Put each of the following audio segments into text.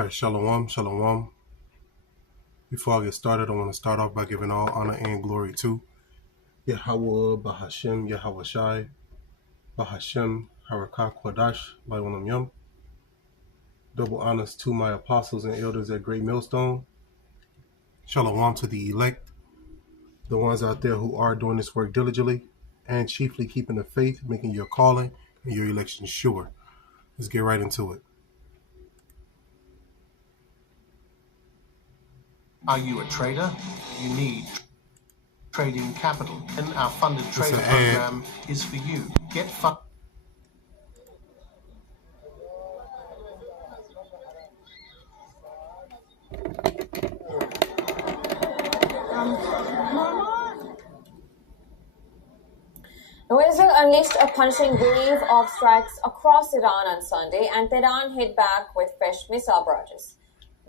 Alright, shalom, shalom. Before I get started, I want to start off by giving all honor and glory to Yahweh, Bahashem, Yahweh Shai, Bahashem, Harakah Kwadash, Laiwanam Yum. Double honors to my apostles and elders at Great Millstone. Shalom to the elect, the ones out there who are doing this work diligently and chiefly keeping the faith, making your calling and your election sure. Let's get right into it. Are you a trader? You need trading capital, and our funded trader program is for you. Get fun. Israel unleashed a punishing wave of strikes across Iran on Sunday, and Tehran hit back with fresh missile barrages.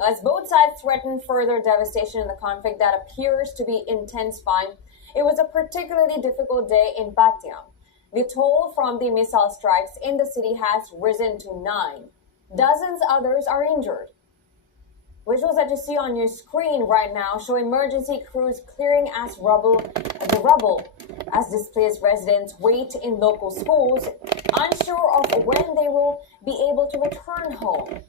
As both sides threaten further devastation in the conflict that appears to be intensifying, it was a particularly difficult day in Bat-Yam. The toll from the missile strikes in the city has risen to 9. Dozens others are injured. Visuals that you see on your screen right now show emergency crews clearing the rubble as displaced residents wait in local schools, unsure of when they will be able to return home.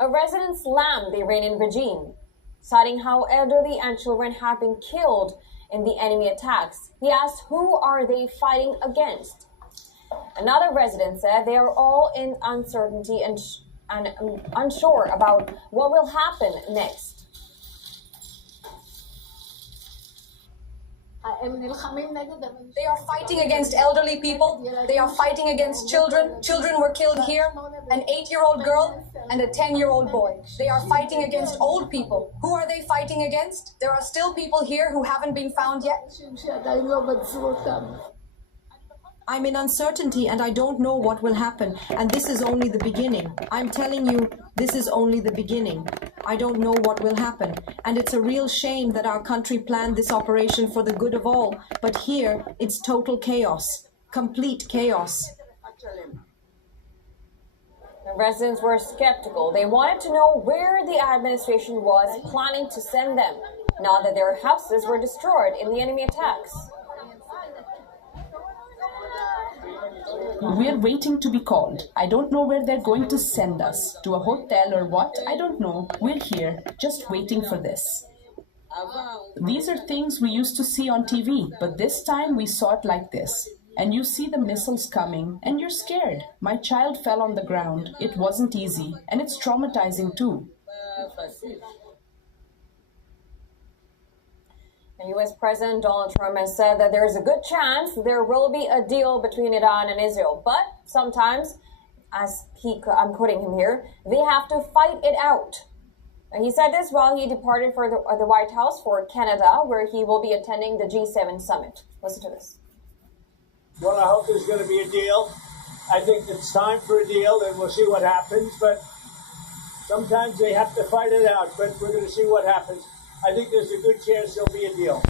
A resident slammed the Iranian regime, citing how elderly and children have been killed in the enemy attacks. He asked, who are they fighting against? Another resident said they are all in uncertainty and unsure about what will happen next. They are fighting against elderly people. They are fighting against children. Children were killed here. An 8-year-old girl and a 10-year-old boy. They are fighting against old people. Who are they fighting against? There are still people here who haven't been found yet. I'm in uncertainty and I don't know what will happen. And this is only the beginning. I'm telling you, this is only the beginning. I don't know what will happen. And it's a real shame that our country planned this operation for the good of all. But here, it's total chaos. Complete chaos. The residents were skeptical. They wanted to know where the administration was planning to send them, now that their houses were destroyed in the enemy attacks. We're waiting to be called. I don't know where they're going to send us. To a hotel or what? I don't know. We're here, just waiting for this. These are things we used to see on TV, but this time we saw it like this. And you see the missiles coming, and you're scared. My child fell on the ground. It wasn't easy, and it's traumatizing too. U.S. President Donald Trump has said that there is a good chance there will be a deal between Iran and Israel. But sometimes, I'm quoting him here, they have to fight it out. And he said this while he departed for the White House for Canada, where he will be attending the G7 summit. Listen to this. Well, I hope there's going to be a deal. I think it's time for a deal, and we'll see what happens. But sometimes they have to fight it out, but we're going to see what happens. I think there's a good chance there'll be a deal.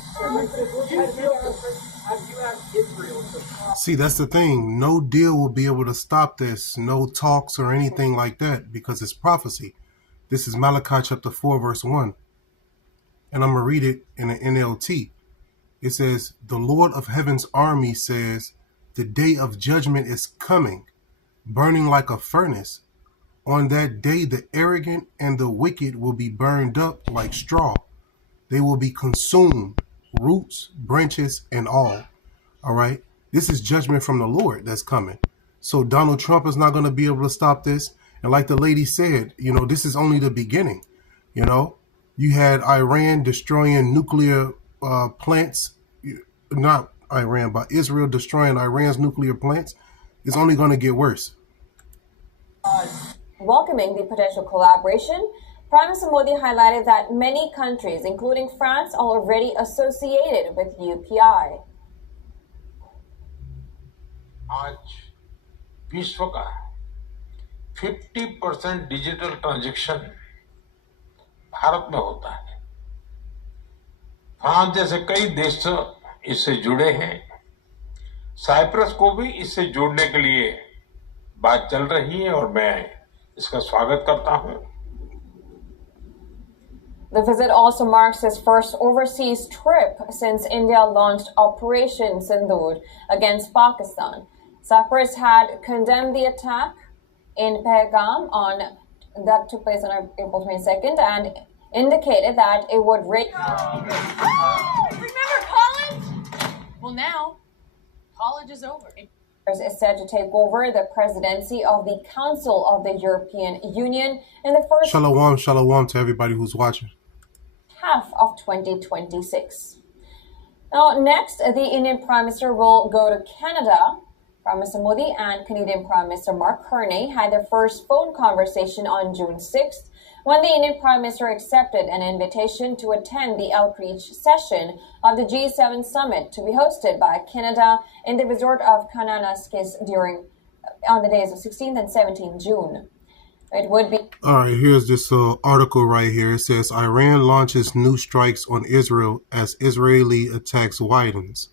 See, that's the thing. No deal will be able to stop this. No talks or anything like that, because it's prophecy. This is Malachi chapter 4, verse 1. And I'm going to read it in an NLT. It says, the Lord of heaven's army says, the day of judgment is coming, burning like a furnace. On that day, the arrogant and the wicked will be burned up like straw. They will be consumed, roots, branches, and all. All right. This is judgment from the Lord that's coming. So Donald Trump is not going to be able to stop this. And like the lady said, this is only the beginning. You had Iran destroying nuclear plants, not Iran, but Israel destroying Iran's nuclear plants. It's only going to get worse. Welcoming the potential collaboration, Prime Minister Modi highlighted that many countries, including France, are already associated with UPI. आज विश्व का 50% digital transaction Bharat में होता है। France जैसे कई देश इससे जुड़े हैं। साइप्रस को भी इससे जोड़ने के लिए बात चल रही है और मैं इसका स्वागत करता हूं। The visit also marks his first overseas trip since India launched Operation Sindoor against Pakistan. Cyprus had condemned the attack in Pahalgam that took place on April 22nd and indicated that it would Remember college? Well, now college is over. is said to take over the presidency of the Council of the European Union in the first Shalom to everybody who's watching. half of 2026. Now, next, the Indian Prime Minister will go to Canada. Prime Minister Modi and Canadian Prime Minister Mark Carney had their first phone conversation on June 6th when the Indian Prime Minister accepted an invitation to attend the outreach session of the G7 summit to be hosted by Canada in the resort of Kananaskis on the days of 16th and 17th June. It would be. All right, here's this article right here. It says Iran launches new strikes on Israel as Israeli attacks widens.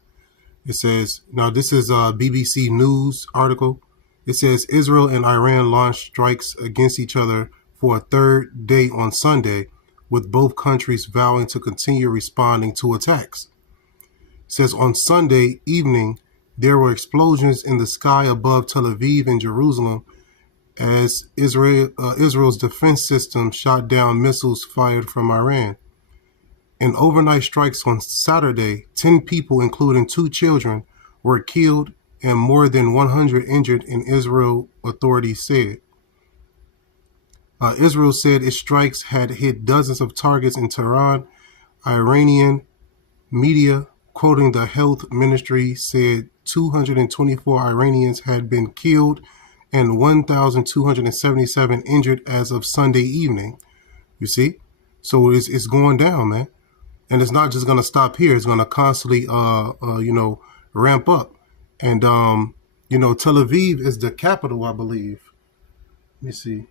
It says, now this is a BBC News article. It says Israel and Iran launched strikes against each other for a third day on Sunday, with both countries vowing to continue responding to attacks. It says on Sunday evening, there were explosions in the sky above Tel Aviv and Jerusalem as Israel's defense system shot down missiles fired from Iran. In overnight strikes on Saturday, 10 people, including 2 children, were killed and more than 100 injured, in Israel authorities said. Israel said its strikes had hit dozens of targets in Tehran. Iranian media, quoting the health ministry, said 224 Iranians had been killed and 1,277 injured as of Sunday evening. You see? So it's going down, man. And it's not just going to stop here. It's going to constantly, ramp up. And, Tel Aviv is the capital, I believe. Let me see.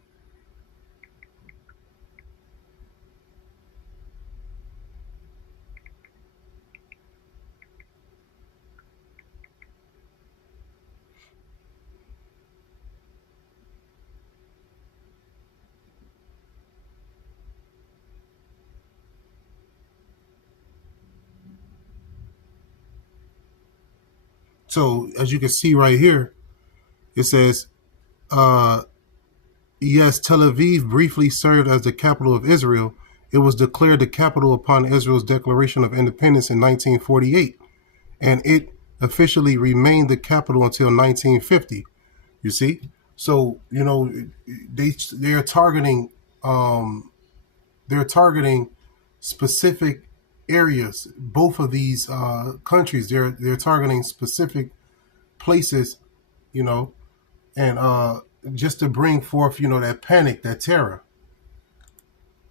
So as you can see right here, it says, yes, Tel Aviv briefly served as the capital of Israel. It was declared the capital upon Israel's Declaration of Independence in 1948, and it officially remained the capital until 1950. You see? So, they're targeting specific areas. Both of these countries, they're targeting specific places, and just to bring forth, that panic, that terror.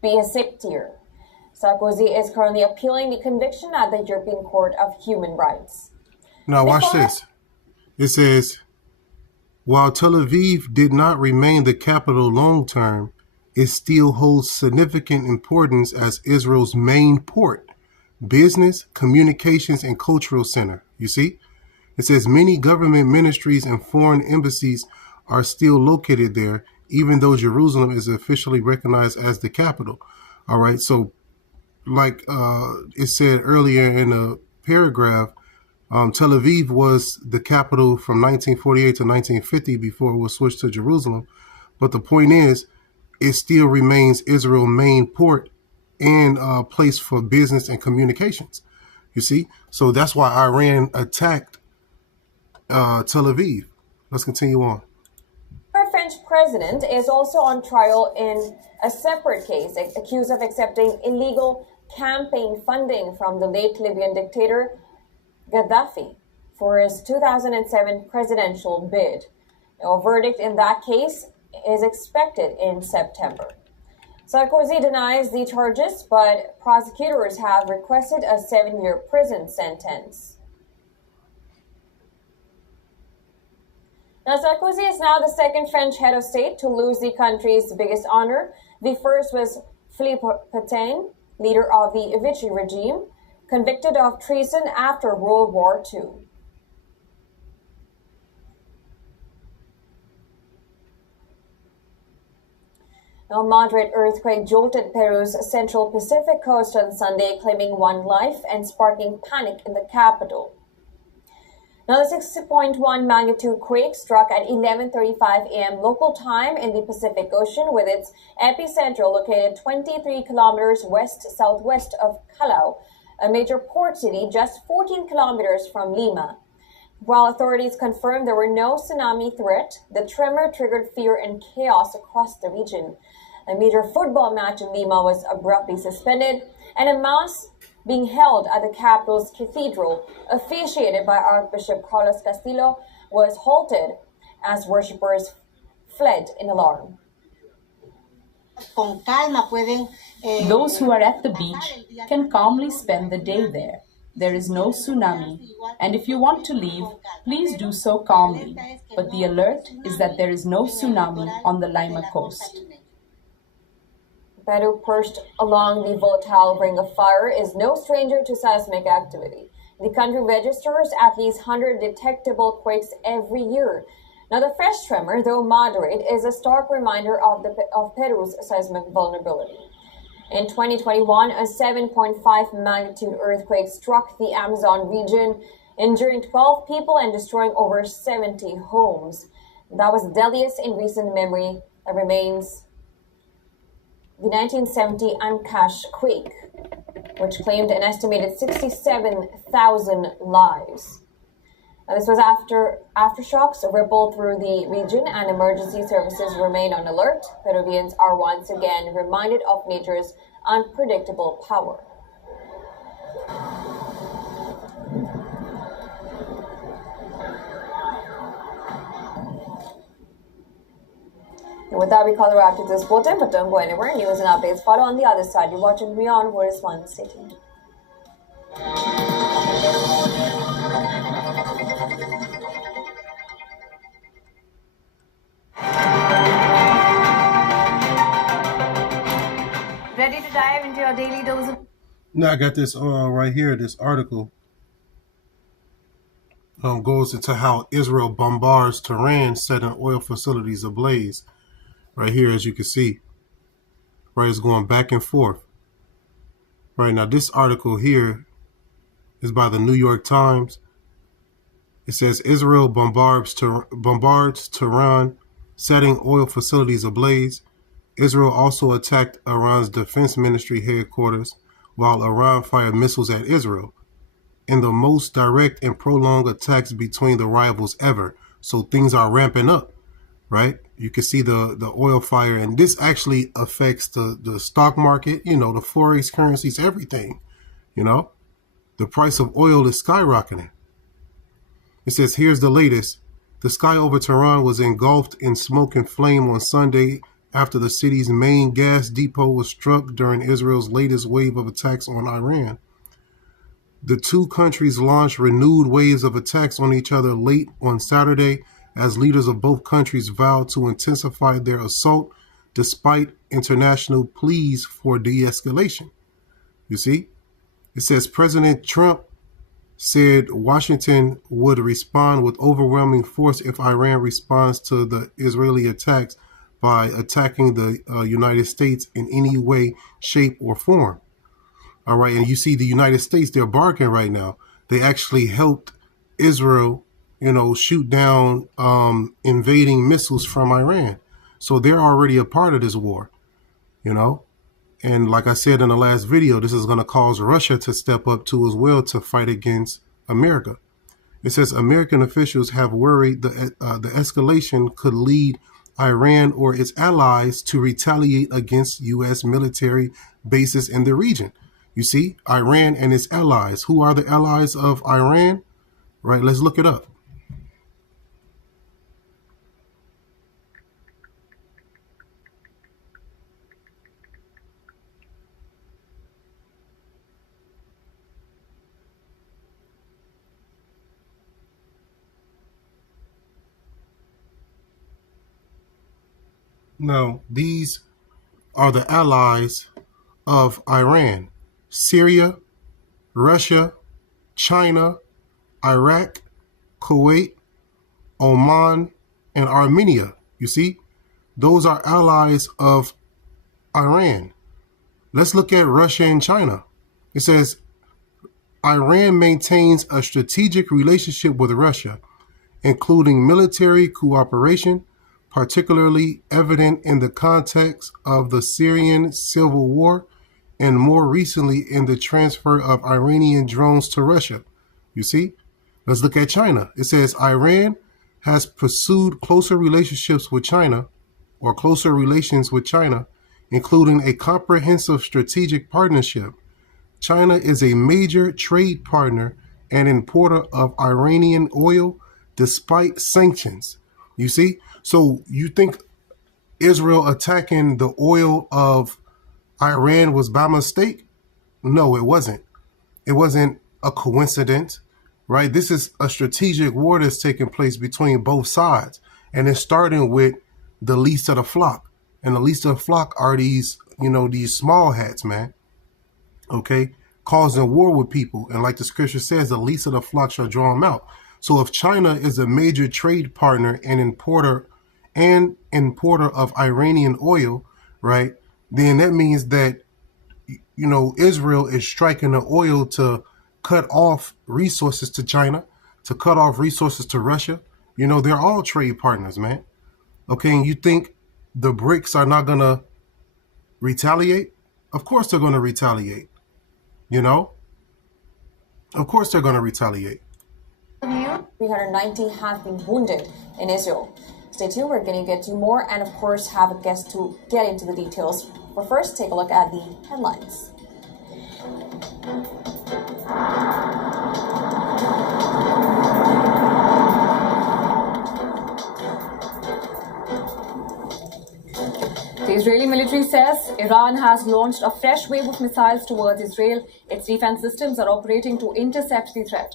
Be a tier. Sarkozy is currently appealing the conviction at the European Court of Human Rights. Now watch this. It says, while Tel Aviv did not remain the capital long term, it still holds significant importance as Israel's main port, business, communications, and cultural center. You see? It says many government ministries and foreign embassies are still located there, even though Jerusalem is officially recognized as the capital. All right. So like it said earlier in the paragraph, Tel Aviv was the capital from 1948 to 1950 before it was switched to Jerusalem. But the point is, it still remains Israel's main port and place for business and communications. You see? So that's why Iran attacked Tel Aviv. Let's continue on. Our French president is also on trial in a separate case, accused of accepting illegal campaign funding from the late Libyan dictator Gaddafi for his 2007 presidential bid. Now, a verdict in that case is expected in September. Sarkozy denies the charges, but prosecutors have requested a 7-year prison sentence. Now, Sarkozy is now the second French head of state to lose the country's biggest honor. The first was Philippe Pétain, leader of the Vichy regime, convicted of treason after World War II. A moderate earthquake jolted Peru's central Pacific coast on Sunday, claiming one life and sparking panic in the capital. Now, the 6.1 magnitude quake struck at 11:35 a.m. local time in the Pacific Ocean, with its epicenter located 23 kilometers west-southwest of Callao, a major port city just 14 kilometers from Lima. While authorities confirmed there were no tsunami threat, the tremor triggered fear and chaos across the region. A major football match in Lima was abruptly suspended, and a mass being held at the capital's cathedral, officiated by Archbishop Carlos Castillo, was halted as worshippers fled in alarm. Those who are at the beach can calmly spend the day there. There is no tsunami, and if you want to leave, please do so calmly. But the alert is that there is no tsunami on the Lima coast. Peru, perched along the volatile ring of fire, is no stranger to seismic activity. The country registers at least 100 detectable quakes every year. Now, the fresh tremor, though moderate, is a stark reminder of Peru's seismic vulnerability. In 2021, a 7.5 magnitude earthquake struck the Amazon region, injuring 12 people and destroying over 70 homes. That was the deadliest in recent memory that remains the 1970 Ancash quake, which claimed an estimated 67,000 lives. Now, this was after aftershocks rippled through the region and emergency services remain on alert. Peruvians are once again reminded of nature's unpredictable power. And with that, we call a wrap to this bulletin, but don't go anywhere. News and updates follow on the other side. You're watching Beyond Words One. Stay tuned. Ready to dive into your daily dose of... Now I got this right here, this article goes into how Israel bombards Tehran, setting oil facilities ablaze. Right here, as you can see, right, it's going back and forth. Right now, this article here is by the New York Times. It says Israel bombards Tehran, setting oil facilities ablaze. Israel also attacked Iran's defense ministry headquarters, while Iran fired missiles at Israel, in the most direct and prolonged attacks between the rivals ever. So things are ramping up, right? You can see the oil fire, and this actually affects the stock market, the forex currencies, everything, The price of oil is skyrocketing. It says, here's the latest. The sky over Tehran was engulfed in smoke and flame on Sunday after the city's main gas depot was struck during Israel's latest wave of attacks on Iran. The two countries launched renewed waves of attacks on each other late on Saturday, as leaders of both countries vowed to intensify their assault despite international pleas for de-escalation. You see, it says President Trump said Washington would respond with overwhelming force if Iran responds to the Israeli attacks by attacking the United States in any way, shape, or form. All right, and you see the United States, they're barking right now. They actually helped Israel shoot down invading missiles from Iran. So they're already a part of this war, And like I said in the last video, this is going to cause Russia to step up too as well to fight against America. It says American officials have worried the escalation could lead Iran or its allies to retaliate against U.S. military bases in the region. You see, Iran and its allies. Who are the allies of Iran? Right, let's look it up. Now, these are the allies of Iran: Syria, Russia, China, Iraq, Kuwait, Oman, and Armenia. You see, those are allies of Iran. Let's look at Russia and China. It says Iran maintains a strategic relationship with Russia, including military cooperation, particularly evident in the context of the Syrian civil war and more recently in the transfer of Iranian drones to Russia. You see? Let's look at China. It says Iran has pursued closer relationships with China, or closer relations with China, including a comprehensive strategic partnership. China is a major trade partner and importer of Iranian oil despite sanctions. You see? So you think Israel attacking the oil of Iran was by mistake? No, it wasn't. It wasn't a coincidence, right? This is a strategic war that's taking place between both sides. And it's starting with the least of the flock. And the least of the flock are these, these small hats, man. Okay? Causing war with people. And like the scripture says, the least of the flock shall draw them out. So if China is a major trade partner and importer of Iranian oil, right, then that means that, Israel is striking the oil to cut off resources to China, to cut off resources to Russia. They're all trade partners, man. Okay, and you think the BRICS are not going to retaliate? Of course they're going to retaliate. Of course they're going to retaliate. 390 have been wounded in Israel. Stay tuned, we're going to get you more and of course have a guest to get into the details. But first, take a look at the headlines. The Israeli military says Iran has launched a fresh wave of missiles towards Israel. Its defense systems are operating to intercept the threat.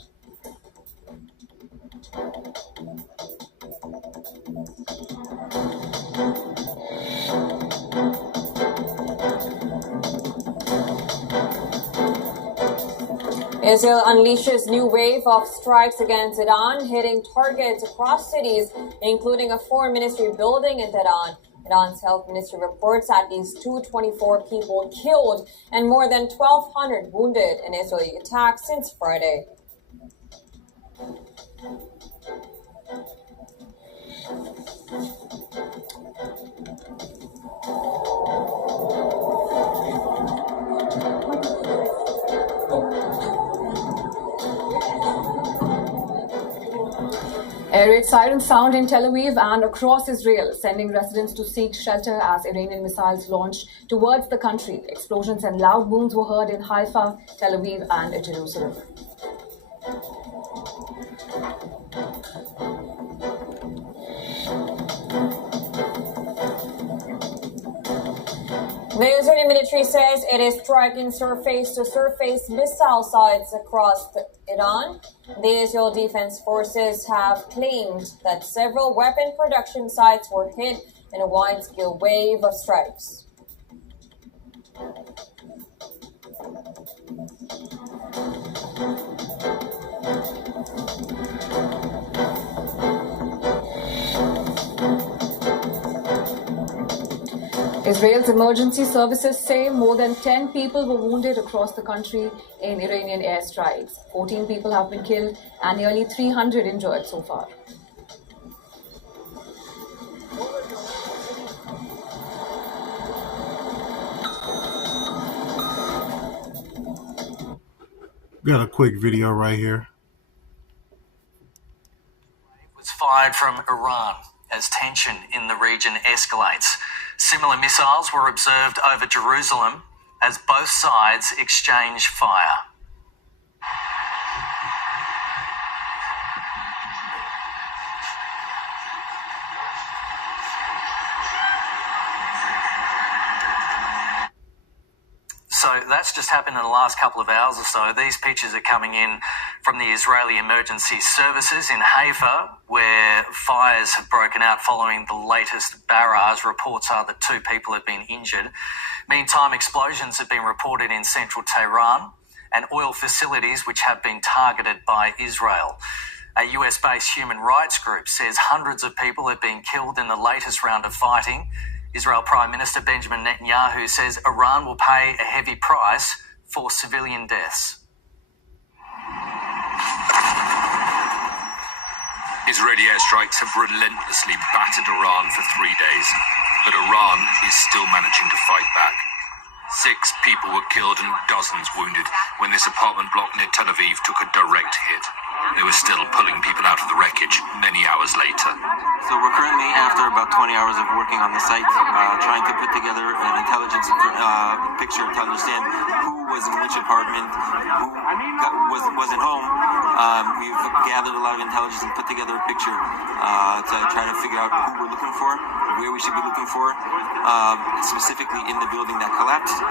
Israel unleashes new wave of strikes against Iran, hitting targets across cities, including a foreign ministry building in Tehran. Iran's health ministry reports at least 224 people killed and more than 1,200 wounded in Israeli attacks since Friday. Air raid sirens sound in Tel Aviv and across Israel, sending residents to seek shelter as Iranian missiles launched towards the country. Explosions and loud booms were heard in Haifa, Tel Aviv, and Jerusalem. The Israeli military says it is striking surface-to-surface missile sites across Iran. The Israel Defense Forces have claimed that several weapon production sites were hit in a wide-scale wave of strikes. Israel's emergency services say more than 10 people were wounded across the country in Iranian airstrikes. 14 people have been killed and nearly 300 injured so far. Got a quick video right here. Was fired from Iran as tension in the region escalates. Similar missiles were observed over Jerusalem as both sides exchange fire. So that's just happened in the last couple of hours or so. These pictures are coming in from the Israeli emergency services in Haifa, where fires have broken out following the latest barrage. Reports are that 2 people have been injured. Meantime, explosions have been reported in central Tehran and oil facilities which have been targeted by Israel. A US-based human rights group says hundreds of people have been killed in the latest round of fighting Israel Prime Minister Benjamin Netanyahu says Iran will pay a heavy price for civilian deaths. Israeli airstrikes have relentlessly battered Iran for 3 days, but Iran is still managing to fight back. 6 people were killed and dozens wounded when this apartment block near Tel Aviv took a direct hit. They were still pulling people out of the wreckage many hours later. So we're currently, after about 20 hours of working on the site, trying to put together an intelligence picture to understand who was in which apartment, who wasn't home. We've gathered a lot of intelligence and put together a picture to try to figure out who we're looking for, where we should be looking for, specifically in the building that collapsed.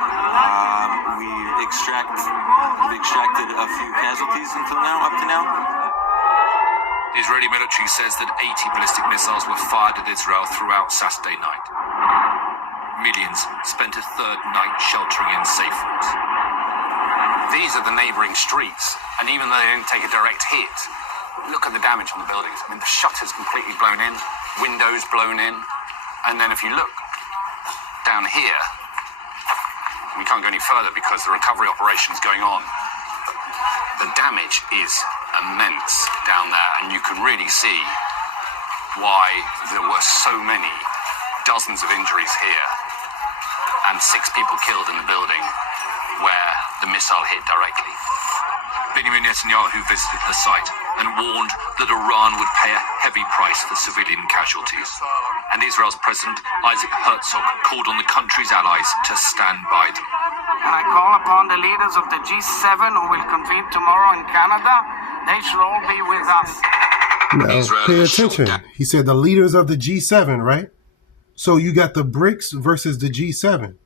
We extracted a few casualties up to now. The Israeli military says that 80 ballistic missiles were fired at Israel throughout Saturday night. Millions spent a third night sheltering in safe rooms. These are the neighbouring streets, and even though they didn't take a direct hit, look at the damage on the buildings. I mean, the shutters completely blown in, windows blown in, and then if you look down here, we can't go any further because the recovery operation is going on. The damage is immense down there, and you can really see why there were so many, dozens of injuries here, and 6 people killed in the building where the missile hit directly. Benjamin Netanyahu visited the site and warned that Iran would pay a heavy price for civilian casualties. And Israel's President Isaac Herzog called on the country's allies to stand by them. And I call upon the leaders of the G7 who will convene tomorrow in Canada. They should all be with us. Now, pay attention. He said the leaders of the G7, right? So you got the BRICS versus the G7.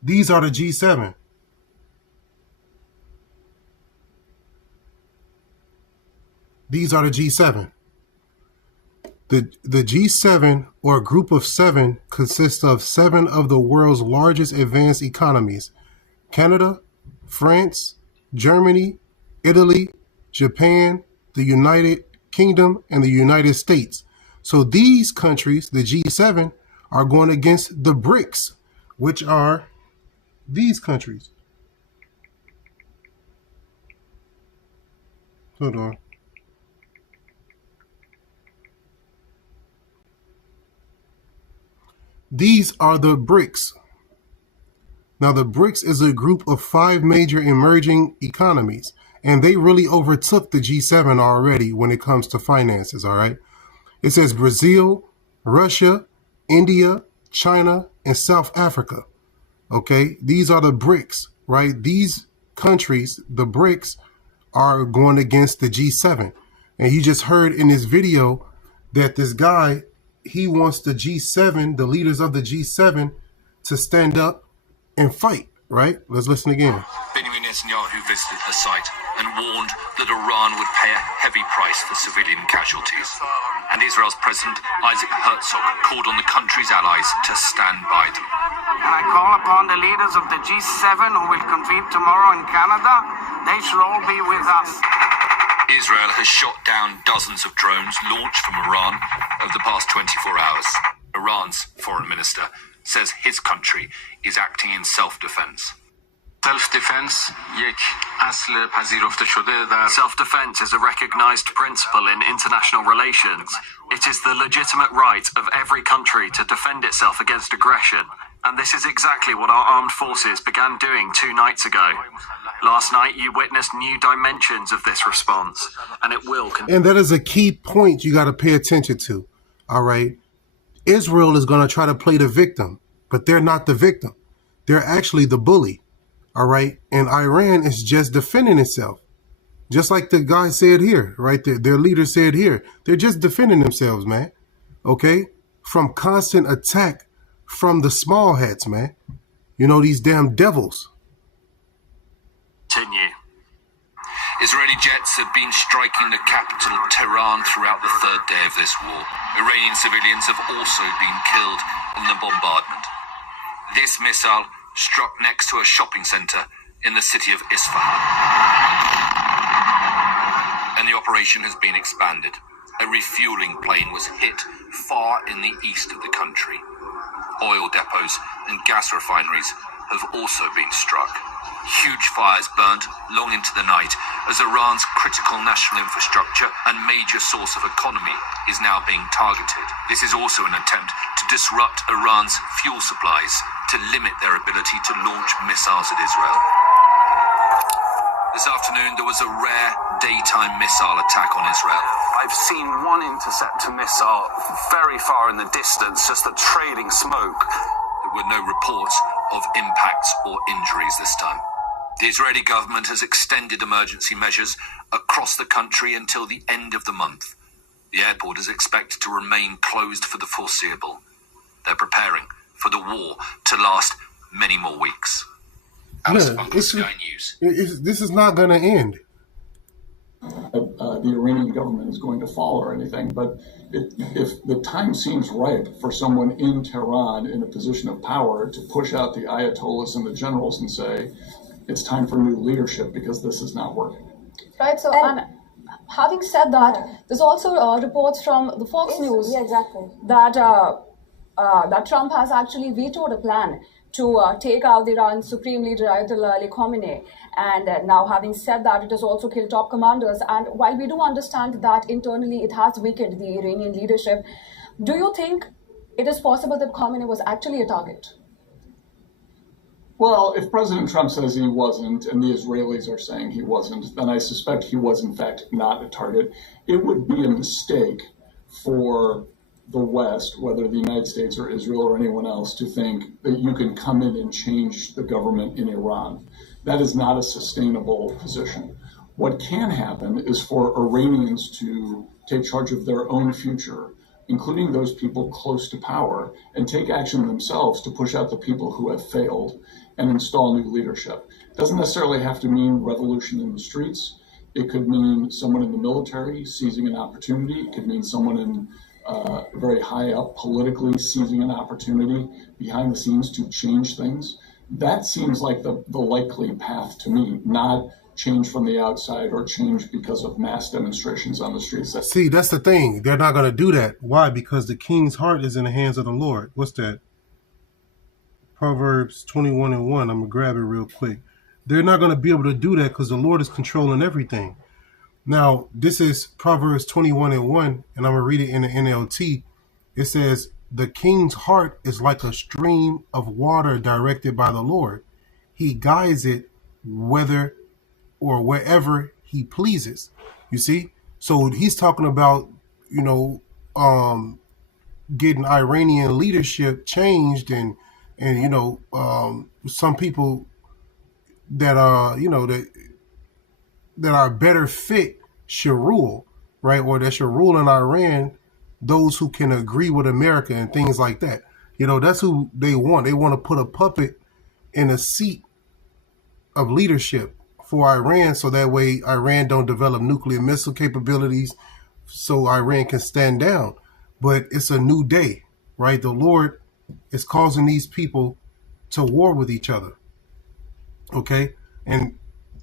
These are the G7. These are the G7. The G7, or a group of 7, consists of 7 of the world's largest advanced economies: Canada, France, Germany, Italy, Japan, the United Kingdom, and the United States. So these countries, the G7, are going against the BRICS, which are these countries. Hold on. These are the BRICS. Now, the BRICS is a group of 5 major emerging economies, and they really overtook the G7 already when it comes to finances, all right? It says Brazil, Russia, India, China, and South Africa, okay? These are the BRICS, right? These countries, the BRICS, are going against the G7. And you just heard in this video that this guy, he wants the G7, the leaders of the G7, to stand up and fight, right? Let's listen again. Benjamin Netanyahu visited the site and warned that Iran would pay a heavy price for civilian casualties. And Israel's President Isaac Herzog called on the country's allies to stand by them. And I call upon the leaders of the G7 who will convene tomorrow in Canada. They should all be with us. Israel has shot down dozens of drones launched from Iran over the past 24 hours. Iran's foreign minister says his country is acting in self-defense. Self-defense Self-defense is a recognized principle in international relations. It is the legitimate right of every country to defend itself against aggression. And this is exactly what our armed forces began doing 2 nights ago. Last night, you witnessed new dimensions of this response, and it will continue. And that is a key point you got to pay attention to, all right? Israel is going to try to play the victim, but they're not the victim. They're actually the bully, all right? And Iran is just defending itself. Just like the guy said here, right? Their leader said here. They're just defending themselves, man, okay? From constant attack from the small hats, man. You know, these damn devils. Continue. Israeli jets have been striking the capital of Tehran throughout the 3rd day of this war. Iranian civilians have also been killed in the bombardment. This missile struck next to a shopping center in the city of Isfahan. And the operation has been expanded. A refueling plane was hit far in the east of the country. Oil depots and gas refineries have also been struck. Huge fires burnt long into the night as Iran's critical national infrastructure and major source of economy is now being targeted. This is also an attempt to disrupt Iran's fuel supplies to limit their ability to launch missiles at Israel. This afternoon, there was a rare daytime missile attack on Israel. I've seen one interceptor missile very far in the distance, just a trailing smoke. There were no reports of impacts or injuries this time. The Israeli government has extended emergency measures across the country until the end of the month. The airport is expected to remain closed for the foreseeable. They're preparing for the war to last many more weeks. This is not going to end. The Iranian government is going to fall or anything, but if the time seems ripe for someone in Tehran in a position of power to push out the ayatollahs and the generals and say, it's time for new leadership because this is not working. Right, so and having said that, there's also reports from the Fox News that that Trump has actually vetoed a plan to take out the Iran's Supreme Leader Ayatollah Ali Khamenei. And now having said that, it has also killed top commanders. And while we do understand that internally it has weakened the Iranian leadership, do you think it is possible that Khamenei was actually a target? Well, if President Trump says he wasn't, and the Israelis are saying he wasn't, then I suspect he was in fact not a target. It would be a mistake for the West, whether the United States or Israel or anyone else, to think that you can come in and change the government in Iran. That is not a sustainable position. What can happen is for Iranians to take charge of their own future, including those people close to power, and take action themselves to push out the people who have failed and install new leadership. It doesn't necessarily have to mean revolution in the streets. It could mean someone in the military seizing an opportunity. It could mean someone in very high up politically seizing an opportunity behind the scenes to change things. That seems like the likely path to me, not change from the outside or change because of mass demonstrations on the streets. See, that's the thing. They're not going to do that. Why? Because the king's heart is in the hands of the Lord. What's that? Proverbs 21:1. I'm going to grab it real quick. They're not going to be able to do that because the Lord is controlling everything. Now, this is Proverbs 21:1, and I'm going to read it in the NLT. It says, the king's heart is like a stream of water directed by the Lord. He guides it whether or wherever he pleases. You see? So he's talking about, getting Iranian leadership changed and some people that are, that are better fit should rule, right? Or that should rule in Iran, those who can agree with America and things like that. That's who they want. They want to put a puppet in a seat of leadership for Iran, so that way Iran don't develop nuclear missile capabilities, so Iran can stand down. But it's a new day, right? The Lord is causing these people to war with each other. Okay? And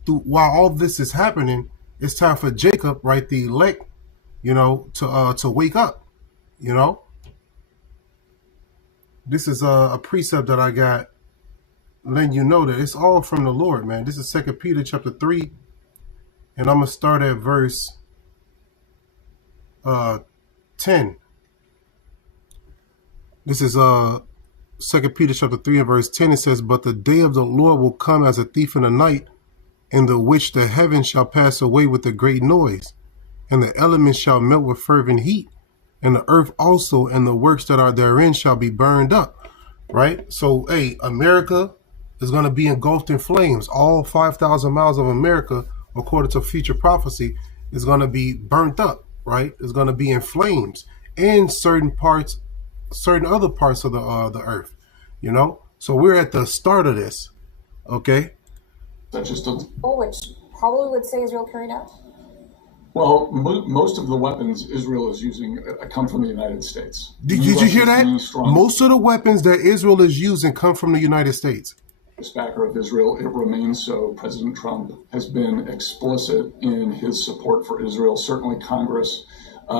while all this is happening, it's time for Jacob, right, the elect, to wake up. This is a precept that I got, letting you know that it's all from the Lord, man. This is 2 Peter chapter 3, and I'm gonna start at verse 10. This is 2 Peter chapter 3 and verse 10. It says, but the day of the Lord will come as a thief in the night, in the which the heavens shall pass away with a great noise, and the elements shall melt with fervent heat, and the earth also and the works that are therein shall be burned up. Right? So, hey, America is going to be engulfed in flames. All 5,000 miles of America, according to future prophecy, is going to be burnt up. Right? It's going to be in flames, and certain other parts of the earth. So we're at the start of this. Okay. That's just which probably would say Israel carried out. Well, most of the weapons Israel is using come from the United States. Did you hear that? Most of the weapons that Israel is using come from the United States. Backer of Israel, it remains so. President Trump has been explicit in his support for Israel. Certainly Congress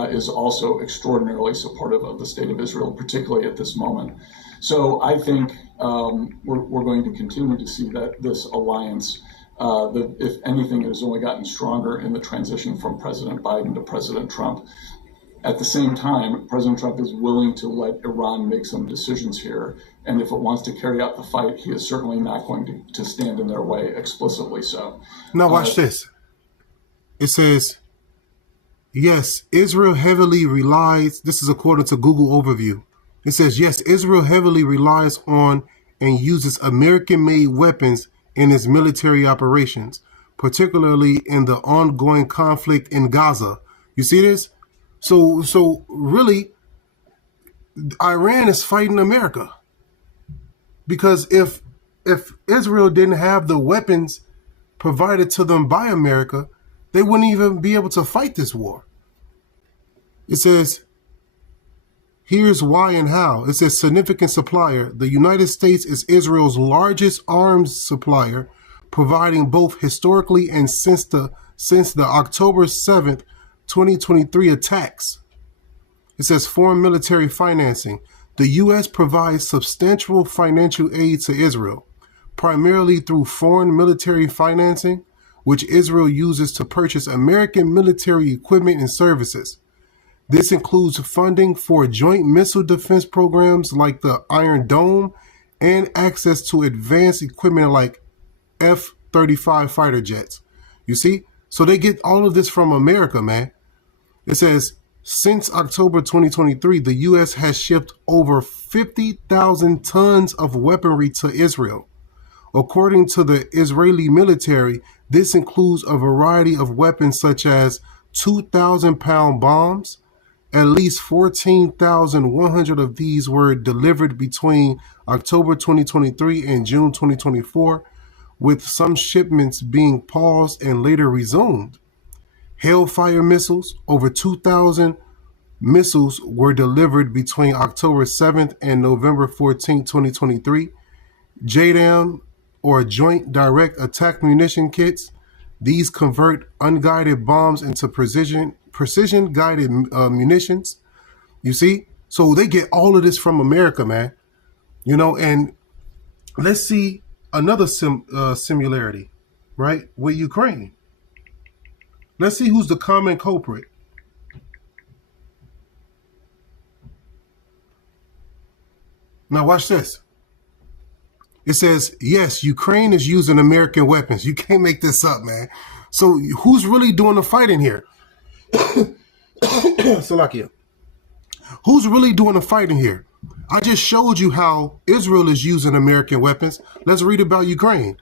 is also extraordinarily supportive of the state of Israel, particularly at this moment. So I think we're going to continue to see that this alliance, if anything, it has only gotten stronger in the transition from President Biden to President Trump. At the same time, President Trump is willing to let Iran make some decisions here. And if it wants to carry out the fight, he is certainly not going to stand in their way, explicitly so. Now watch this. It says, yes, Israel heavily relies, this is according to Google Overview. It says, yes, Israel heavily relies on and uses American-made weapons in its military operations, particularly in the ongoing conflict in Gaza. You see this? So really, Iran is fighting America. Because if Israel didn't have the weapons provided to them by America, they wouldn't even be able to fight this war. It says, here's why and how. It says, significant supplier. The United States is Israel's largest arms supplier, providing both historically and since the October 7th, 2023 attacks. It says foreign military financing. The U.S. provides substantial financial aid to Israel, primarily through foreign military financing, which Israel uses to purchase American military equipment and services. This includes funding for joint missile defense programs like the Iron Dome and access to advanced equipment like F-35 fighter jets. You see? So they get all of this from America, man. It says, since October 2023, the U.S. has shipped over 50,000 tons of weaponry to Israel. According to the Israeli military, this includes a variety of weapons such as 2,000-pound bombs. At least 14,100 of these were delivered between October 2023 and June 2024, with some shipments being paused and later resumed. Hellfire missiles, over 2,000 missiles were delivered between October 7th and November 14, 2023. JDAM, or Joint Direct Attack Munition Kits, these convert unguided bombs into precision-guided munitions. You see? So they get all of this from America, man. You know, and let's see another similarity, right, with Ukraine. Let's see who's the common culprit. Now watch this. It says, yes, Ukraine is using American weapons. You can't make this up, man. So who's really doing the fighting here? Slovakia. Who's really doing the fighting here? I just showed you how Israel is using American weapons. Let's read about Ukraine.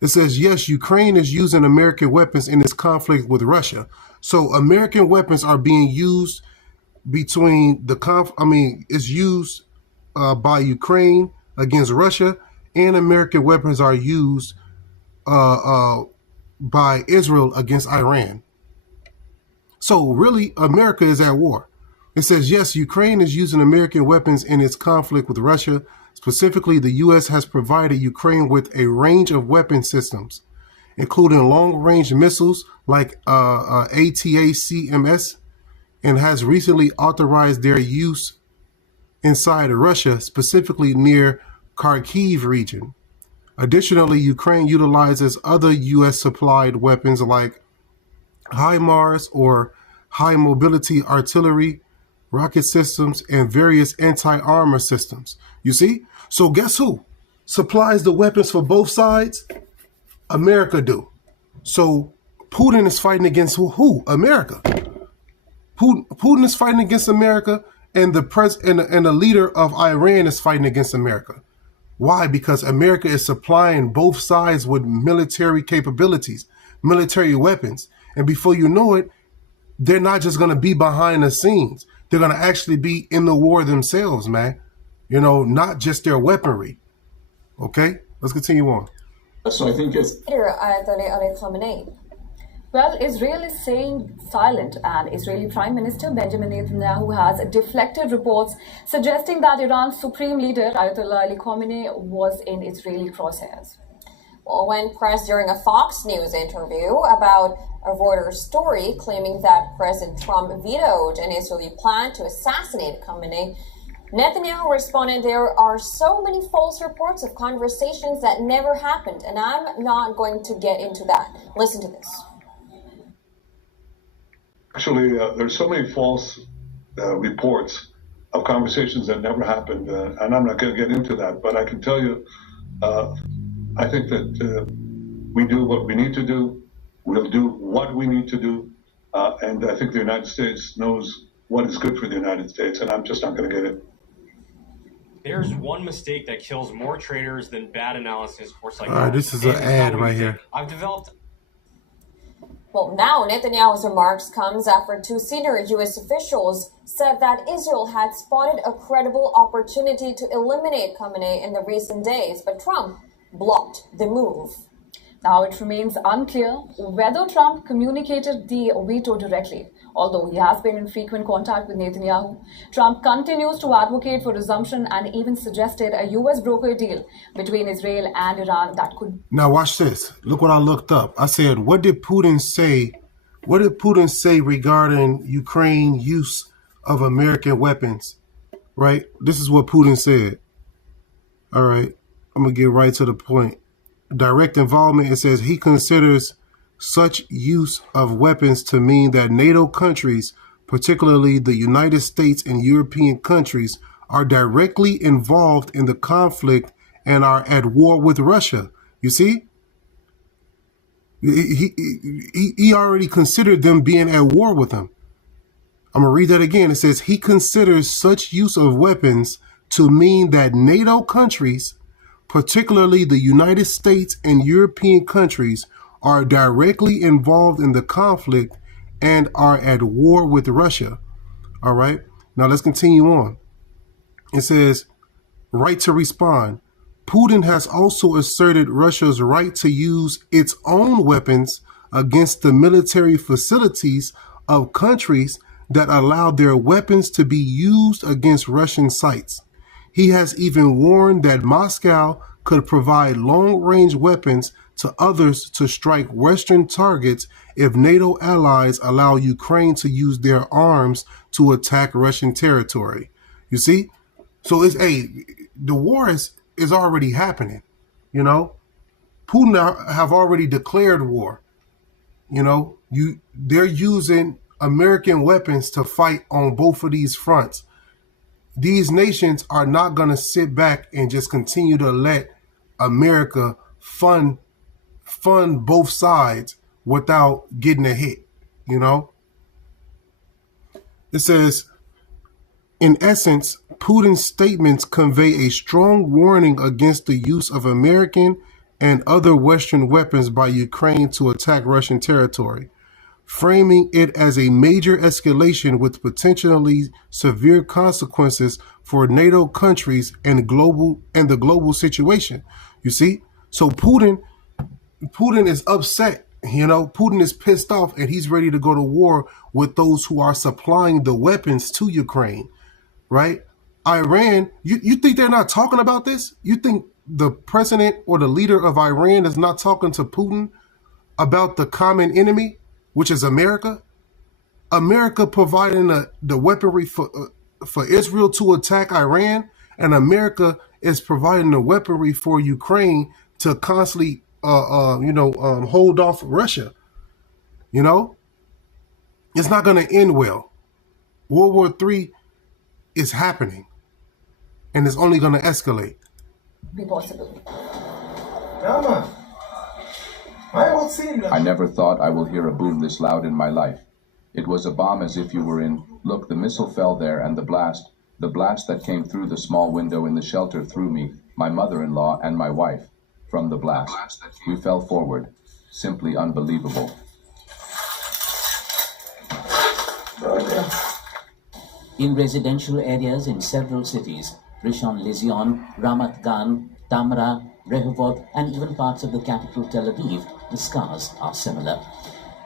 It says, yes, Ukraine is using American weapons in its conflict with Russia. So American weapons are being used between it's used by Ukraine against Russia, and American weapons are used by Israel against Iran. So really, America is at war. It says, yes, Ukraine is using American weapons in its conflict with Russia. Specifically, the U.S. has provided Ukraine with a range of weapon systems, including long-range missiles like ATACMS, and has recently authorized their use inside Russia, specifically near Kharkiv region. Additionally, Ukraine utilizes other U.S.-supplied weapons like HIMARS, or high-mobility artillery, rocket systems, and various anti-armor systems. You see? So guess who supplies the weapons for both sides? America do. So Putin is fighting against who? America. Putin is fighting against America, and the leader of Iran is fighting against America. Why? Because America is supplying both sides with military capabilities, military weapons. And before you know it, they're not just going to be behind the scenes. They're going to actually be in the war themselves, man. You know, not just their weaponry. Okay? Let's continue on. So I think it's... Well, Israel is staying silent, and Israeli Prime Minister Benjamin Netanyahu has deflected reports suggesting that Iran's supreme leader, Ayatollah Ali Khamenei, was in Israeli crosshairs. Well, when pressed during a Fox News interview about a Reuters story claiming that President Trump vetoed an Israeli plan to assassinate Khamenei, Netanyahu responded, "There are so many false reports of conversations that never happened, and I'm not going to get into that." Listen to this. Actually, there's so many false reports of conversations that never happened, and I'm not going to get into that, but I can tell you, I think that we do what we need to do. We'll do what we need to do, and I think the United States knows what is good for the United States, and I'm just not going to get it. There's one mistake that kills more traders than bad analysis or psychology. All right, this is an ad right here. I've developed. Well, now Netanyahu's remarks comes after two senior U.S. officials said that Israel had spotted a credible opportunity to eliminate Khamenei in the recent days, but Trump blocked the move. Now it remains unclear whether Trump communicated the veto directly. Although he has been in frequent contact with Netanyahu, Trump continues to advocate for resumption and even suggested a U.S. broker deal between Israel and Iran that could... Now watch this. Look what I looked up. I said, what did Putin say? What did Putin say regarding Ukraine use of American weapons? Right? This is what Putin said. All right. I'm going to get right to the point. Direct involvement, it says he considers such use of weapons to mean that NATO countries, particularly the United States and European countries, are directly involved in the conflict and are at war with Russia. You see? He already considered them being at war with him. I'm going to read that again. It says he considers such use of weapons to mean that NATO countries, particularly the United States and European countries, are directly involved in the conflict and are at war with Russia. All right. Now let's continue on. It says, right to respond. Putin has also asserted Russia's right to use its own weapons against the military facilities of countries that allow their weapons to be used against Russian sites. He has even warned that Moscow could provide long-range weapons to others to strike Western targets if NATO allies allow Ukraine to use their arms to attack Russian territory. You see? So the war is already happening. You know, Putin have already declared war. You know, they're using American weapons to fight on both of these fronts. These nations are not going to sit back and just continue to let America fund both sides without getting a hit, you know? It says, in essence, Putin's statements convey a strong warning against the use of American and other Western weapons by Ukraine to attack Russian territory, framing it as a major escalation with potentially severe consequences for NATO countries and the global situation. You see? So Putin is upset. You know, Putin is pissed off and he's ready to go to war with those who are supplying the weapons to Ukraine, right? Iran, you think they're not talking about this? You think the president or the leader of Iran is not talking to Putin about the common enemy, which is America? America providing the weaponry for Israel to attack Iran, and America is providing the weaponry for Ukraine to constantly hold off Russia. You know, it's not going to end well. World War III is happening, and it's only going to escalate. Be possible. I never thought I will hear a boom this loud in my life. It was a bomb as if you were in. Look, the missile fell there, and the blast that came through the small window in the shelter threw me, my mother-in-law, and my wife. From the blast, we fell forward. Simply unbelievable. In residential areas in several cities, Rishon LeZion, Ramat Gan, Tamra, Rehovot, and even parts of the capital Tel Aviv, the scars are similar.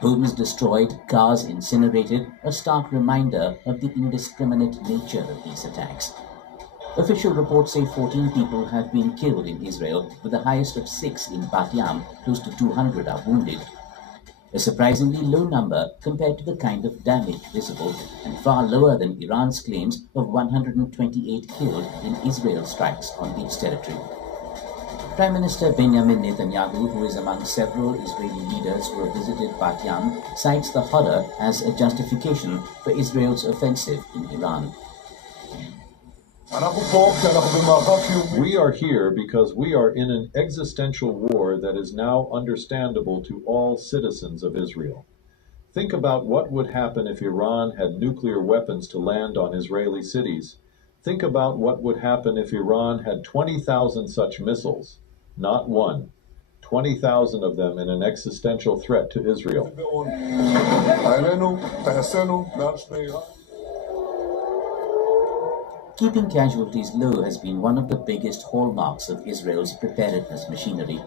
Homes destroyed, cars incinerated, a stark reminder of the indiscriminate nature of these attacks. Official reports say 14 people have been killed in Israel, with the highest of 6 in Bat Yam. Close to 200 are wounded. A surprisingly low number compared to the kind of damage visible, and far lower than Iran's claims of 128 killed in Israel strikes on its territory. Prime Minister Benjamin Netanyahu, who is among several Israeli leaders who have visited Bat Yam, cites the horror as a justification for Israel's offensive in Iran. We are here because we are in an existential war that is now understandable to all citizens of Israel. Think about what would happen if Iran had nuclear weapons to land on Israeli cities. Think about what would happen if Iran had 20,000 such missiles, not one. 20,000 of them in an existential threat to Israel. Keeping casualties low has been one of the biggest hallmarks of Israel's preparedness machinery.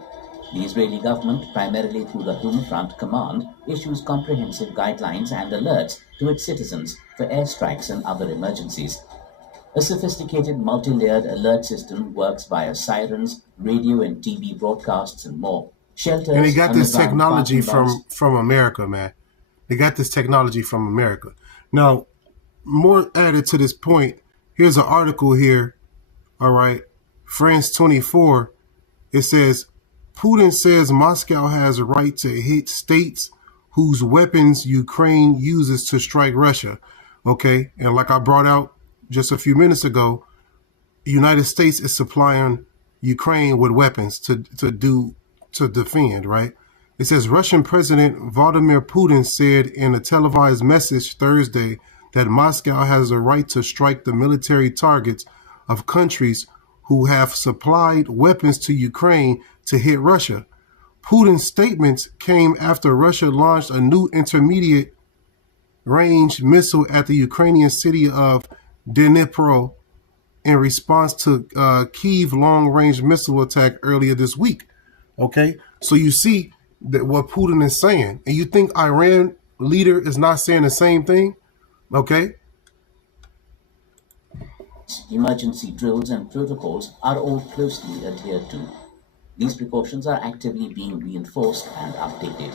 The Israeli government, primarily through the Home Front Command, issues comprehensive guidelines and alerts to its citizens for airstrikes and other emergencies. A sophisticated multi-layered alert system works via sirens, radio and TV broadcasts, and more. Shelters, and they got this technology parking from America, man. They got this technology from America. Now, more added to this point, here's an article here, all right, France 24. It says, Putin says Moscow has a right to hit states whose weapons Ukraine uses to strike Russia. Okay, and like I brought out just a few minutes ago, the United States is supplying Ukraine with weapons to defend, right? It says Russian President Vladimir Putin said in a televised message Thursday that Moscow has a right to strike the military targets of countries who have supplied weapons to Ukraine to hit Russia. Putin's statements came after Russia launched a new intermediate range missile at the Ukrainian city of Dnipro in response to Kyiv long-range missile attack earlier this week. Okay, so you see that what Putin is saying, and you think Iran leader is not saying the same thing? Okay. Emergency drills and protocols are all closely adhered to. These precautions are actively being reinforced and updated.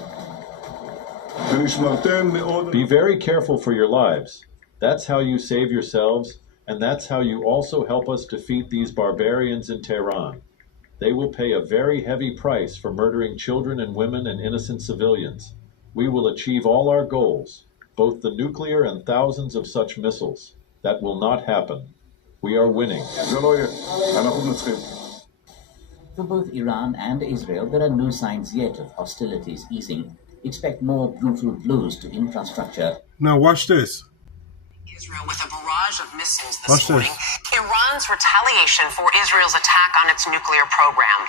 Be very careful for your lives. That's how you save yourselves, and that's how you also help us defeat these barbarians in Tehran. They will pay a very heavy price for murdering children and women and innocent civilians. We will achieve all our goals, both the nuclear and thousands of such missiles. That will not happen. We are winning. For both Iran and Israel, there are no signs yet of hostilities easing. Expect more brutal blows to infrastructure. Now watch this. Israel with a barrage of missiles this morning. Iran's retaliation for Israel's attack on its nuclear program.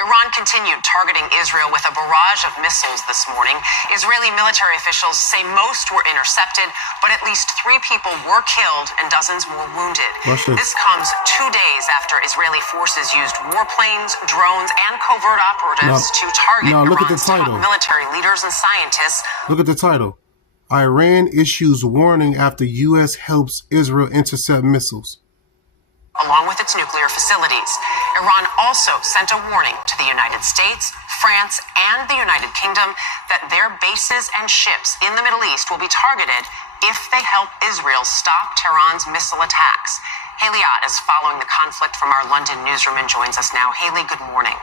Iran continued targeting Israel with a barrage of missiles this morning. Israeli military officials say most were intercepted, but at least 3 people were killed and dozens more wounded. This comes 2 days after Israeli forces used warplanes, drones, and covert operatives to target Iran's top military leaders and scientists. Look at the title. Iran issues warning after U.S. helps Israel intercept missiles. Along with its nuclear facilities. Iran also sent a warning to the United States, France, and the United Kingdom that their bases and ships in the Middle East will be targeted if they help Israel stop Tehran's missile attacks. Haley Ott is following the conflict from our London newsroom and joins us now. Haley, good morning.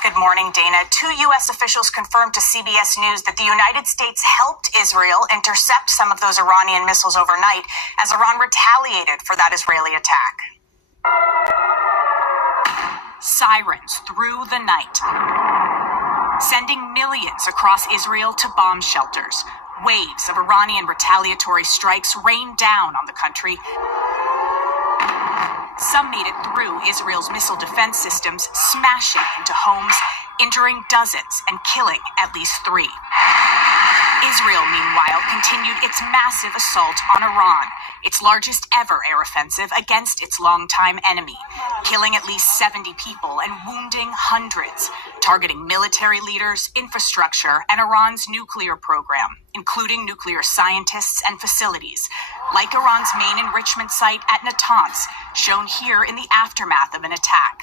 Good morning, Dana. 2 U.S. officials confirmed to CBS News that the United States helped Israel intercept some of those Iranian missiles overnight as Iran retaliated for that Israeli attack. Sirens through the night, sending millions across Israel to bomb shelters. Waves of Iranian retaliatory strikes rained down on the country. Some made it through Israel's missile defense systems, smashing into homes, injuring dozens and killing at least 3. Israel, meanwhile, continued its massive assault on Iran, its largest ever air offensive against its longtime enemy, killing at least 70 people and wounding hundreds, targeting military leaders, infrastructure, and Iran's nuclear program, including nuclear scientists and facilities, like Iran's main enrichment site at Natanz, shown here in the aftermath of an attack.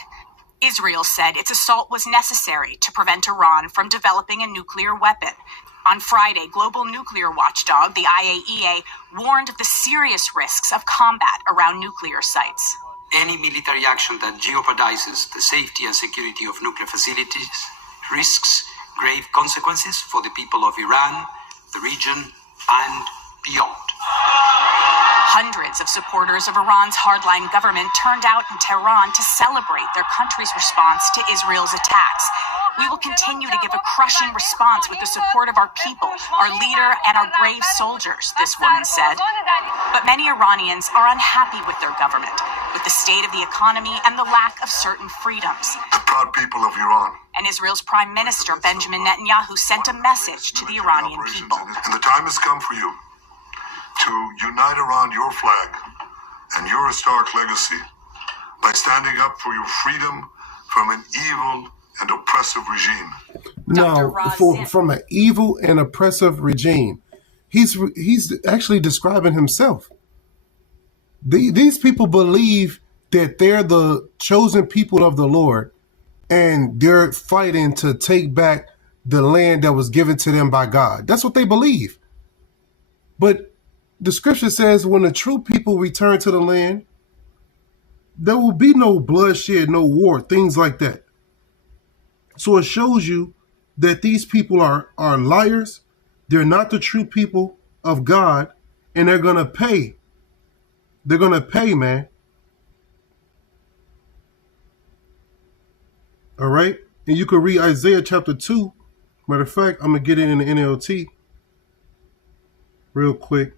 Israel said its assault was necessary to prevent Iran from developing a nuclear weapon. On Friday, global nuclear watchdog, the IAEA, warned of the serious risks of combat around nuclear sites. Any military action that jeopardizes the safety and security of nuclear facilities risks grave consequences for the people of Iran, the region, and beyond. Hundreds of supporters of Iran's hardline government turned out in Tehran to celebrate their country's response to Israel's attacks. We will continue to give a crushing response with the support of our people, our leader, and our brave soldiers, this woman said. But many Iranians are unhappy with their government, with the state of the economy and the lack of certain freedoms. The proud people of Iran. And Israel's Prime Minister Benjamin Netanyahu sent a message to the Iranian people. And the time has come for you to unite around your flag and your historic legacy by standing up for your freedom from an evil and oppressive regime. Now, from an evil and oppressive regime, he's actually describing himself. These people believe that they're the chosen people of the Lord, and they're fighting to take back the land that was given to them by God. That's what they believe. But the scripture says when the true people return to the land, there will be no bloodshed, no war, things like that. So it shows you that these people are liars. They're not the true people of God, and they're going to pay. They're going to pay, man. All right? And you can read Isaiah chapter 2. Matter of fact, I'm going to get it in the NLT real quick.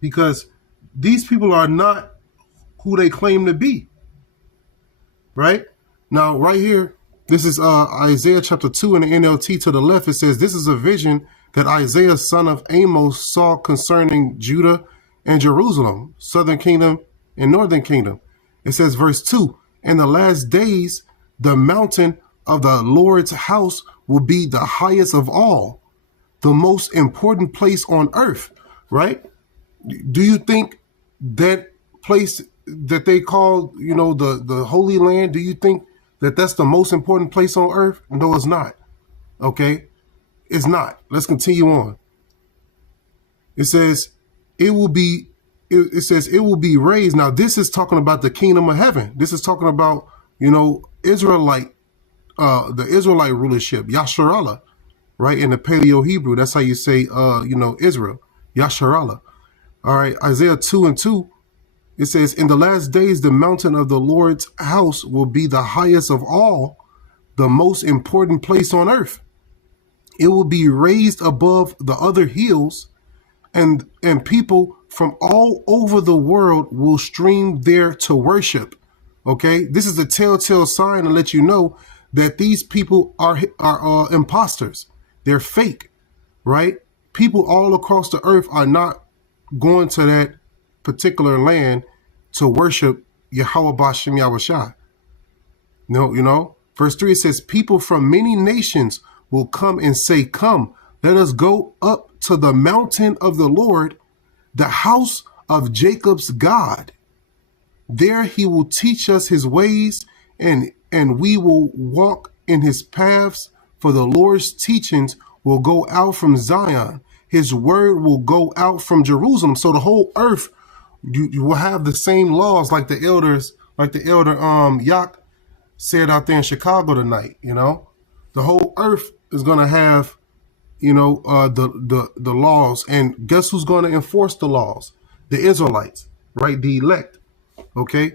Because these people are not who they claim to be. Right? Now, right here, this is Isaiah chapter 2 in the NLT to the left. It says, this is a vision that Isaiah, son of Amos, saw concerning Judah and Jerusalem, southern kingdom and northern kingdom. It says, verse 2, in the last days, the mountain of the Lord's house will be the highest of all, the most important place on earth, right? Do you think that place that they call, the Holy Land, do you think that that's the most important place on earth? No, it's not. Okay? It's not. Let's continue on. It says, it will be raised. Now, this is talking about the kingdom of heaven. This is talking about, Israelite, the Israelite rulership, Yasharallah, right? In the Paleo Hebrew, that's how you say, Israel, Yasharallah. All right, Isaiah 2:2, it says, in the last days, the mountain of the Lord's house will be the highest of all, the most important place on earth. It will be raised above the other hills, and people from all over the world will stream there to worship. Okay, this is a telltale sign to let you know that these people are imposters. They're fake, right? People all across the earth are not going to that particular land to worship Yahweh Bashem Yahushua. No, verse 3, it says, people from many nations will come and say, come, let us go up to the mountain of the Lord, the house of Jacob's God. There he will teach us his ways, and we will walk in his paths, for the Lord's teachings will go out from Zion. His word will go out from Jerusalem. So the whole earth, you will have the same laws like the elder Yak said out there in Chicago tonight. The whole earth is going to have, the laws. And guess who's going to enforce the laws? The Israelites, right? The elect. Okay.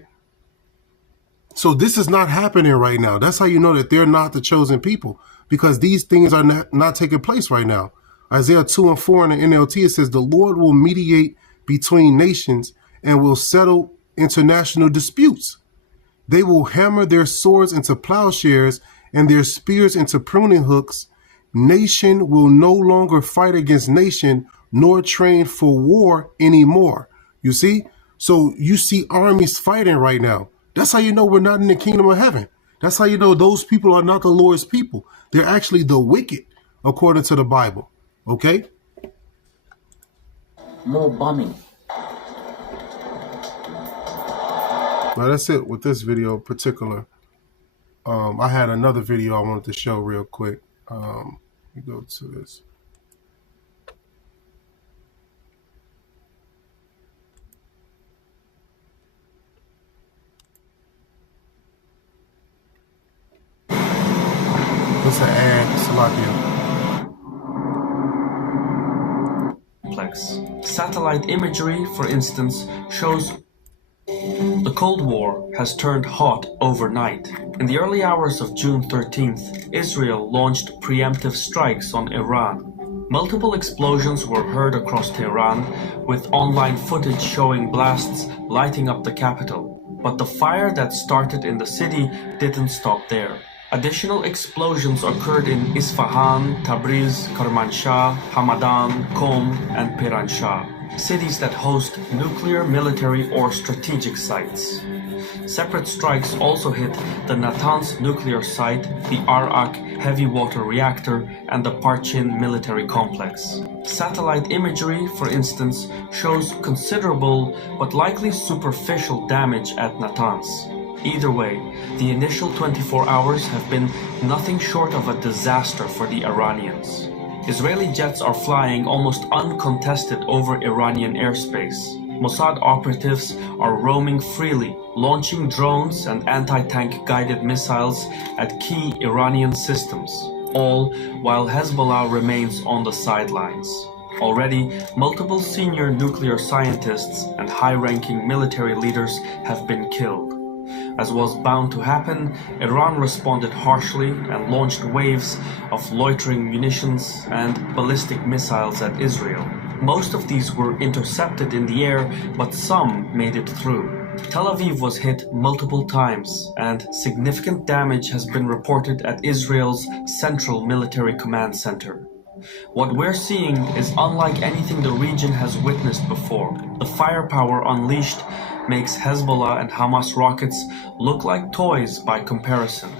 So this is not happening right now. That's how you know that they're not the chosen people, because these things are not taking place right now. Isaiah 2:4 in the NLT, it says, the Lord will mediate between nations and will settle international disputes. They will hammer their swords into plowshares and their spears into pruning hooks. Nation will no longer fight against nation nor train for war anymore. You see? So you see armies fighting right now. That's how you know we're not in the kingdom of heaven. That's how you know those people are not the Lord's people. They're actually the wicked, according to the Bible. Okay? More bombing. Now that's it with this video in particular. I had another video I wanted to show real quick. Let me go to this. What's an ad? Salakia. Satellite imagery, for instance, shows the Cold War has turned hot overnight. In the early hours of June 13th, Israel launched preemptive strikes on Iran. Multiple explosions were heard across Tehran, with online footage showing blasts lighting up the capital. But the fire that started in the city didn't stop there. Additional explosions occurred in Isfahan, Tabriz, Kermanshah, Hamadan, Qom, and Piranshah, cities that host nuclear, military, or strategic sites. Separate strikes also hit the Natanz nuclear site, the Arak heavy water reactor, and the Parchin military complex. Satellite imagery, for instance, shows considerable but likely superficial damage at Natanz. Either way, the initial 24 hours have been nothing short of a disaster for the Iranians. Israeli jets are flying almost uncontested over Iranian airspace. Mossad operatives are roaming freely, launching drones and anti-tank guided missiles at key Iranian systems, all while Hezbollah remains on the sidelines. Already, multiple senior nuclear scientists and high-ranking military leaders have been killed. As was bound to happen, Iran responded harshly and launched waves of loitering munitions and ballistic missiles at Israel. Most of these were intercepted in the air, but some made it through. Tel Aviv was hit multiple times, and significant damage has been reported at Israel's Central Military Command Center. What we're seeing is unlike anything the region has witnessed before. The firepower unleashed makes Hezbollah and Hamas rockets look like toys by comparison.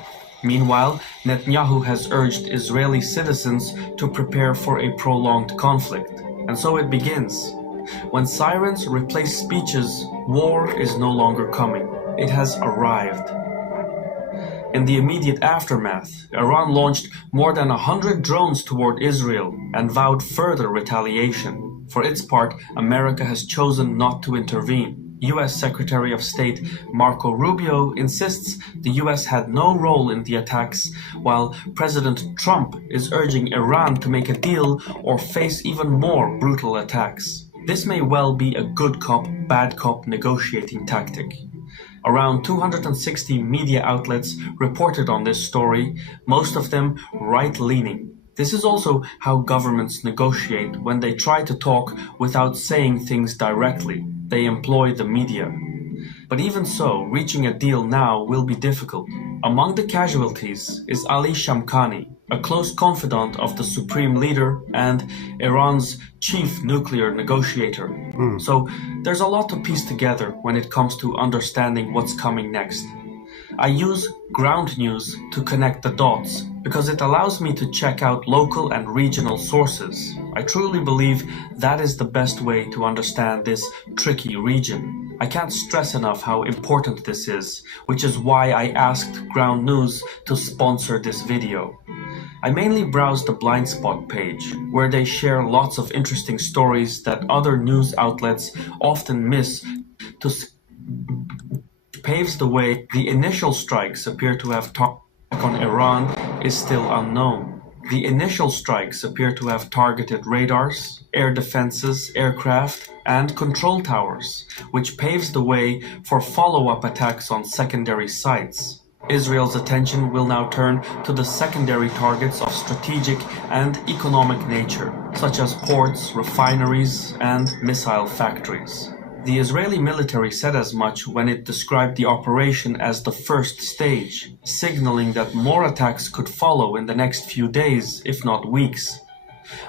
Meanwhile, Netanyahu has urged Israeli citizens to prepare for a prolonged conflict. And so it begins. When sirens replace speeches, war is no longer coming. It has arrived. In the immediate aftermath, Iran launched more than 100 drones toward Israel and vowed further retaliation. For its part, America has chosen not to intervene. U.S. Secretary of State Marco Rubio insists the U.S. had no role in the attacks, while President Trump is urging Iran to make a deal or face even more brutal attacks. This may well be a good cop, bad cop negotiating tactic. Around 260 media outlets reported on this story, most of them right-leaning. This is also how governments negotiate when they try to talk without saying things directly. They employ the media. But even so, reaching a deal now will be difficult. Among the casualties is Ali Shamkhani, a close confidant of the supreme leader and Iran's chief nuclear negotiator. So there's a lot to piece together when it comes to understanding what's coming next. I use ground news to connect the dots because it allows me to check out local and regional sources. I truly believe that is the best way to understand this tricky region. I can't stress enough how important this is, which is why I asked Ground News to sponsor this video. I mainly browse the Blind Spot page, where they share lots of interesting stories that other news outlets often miss. To paves the way. The initial strikes appear to have on Iran is still unknown. The initial strikes appear to have targeted radars, air defenses, aircraft, and control towers, which paves the way for follow-up attacks on secondary sites. Israel's attention will now turn to the secondary targets of strategic and economic nature, such as ports, refineries, and missile factories. The Israeli military said as much when it described the operation as the first stage, signaling that more attacks could follow in the next few days, if not weeks.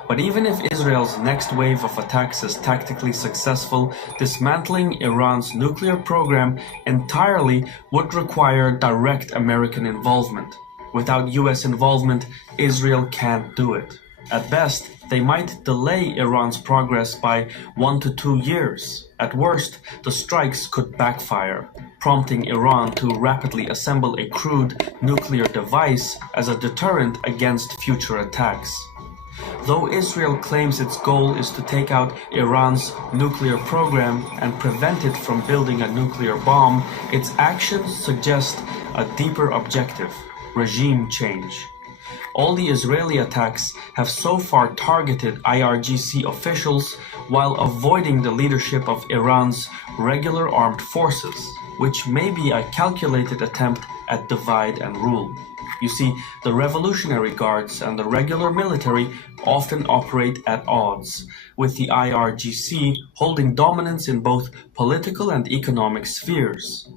But even if Israel's next wave of attacks is tactically successful, dismantling Iran's nuclear program entirely would require direct American involvement. Without US involvement, Israel can't do it. At best, they might delay Iran's progress by 1 to 2 years. At worst, the strikes could backfire, prompting Iran to rapidly assemble a crude nuclear device as a deterrent against future attacks. Though Israel claims its goal is to take out Iran's nuclear program and prevent it from building a nuclear bomb, its actions suggest a deeper objective: regime change. All the Israeli attacks have so far targeted IRGC officials while avoiding the leadership of Iran's regular armed forces, which may be a calculated attempt at divide and rule. You see, the Revolutionary Guards and the regular military often operate at odds, with the IRGC holding dominance in both political and economic spheres.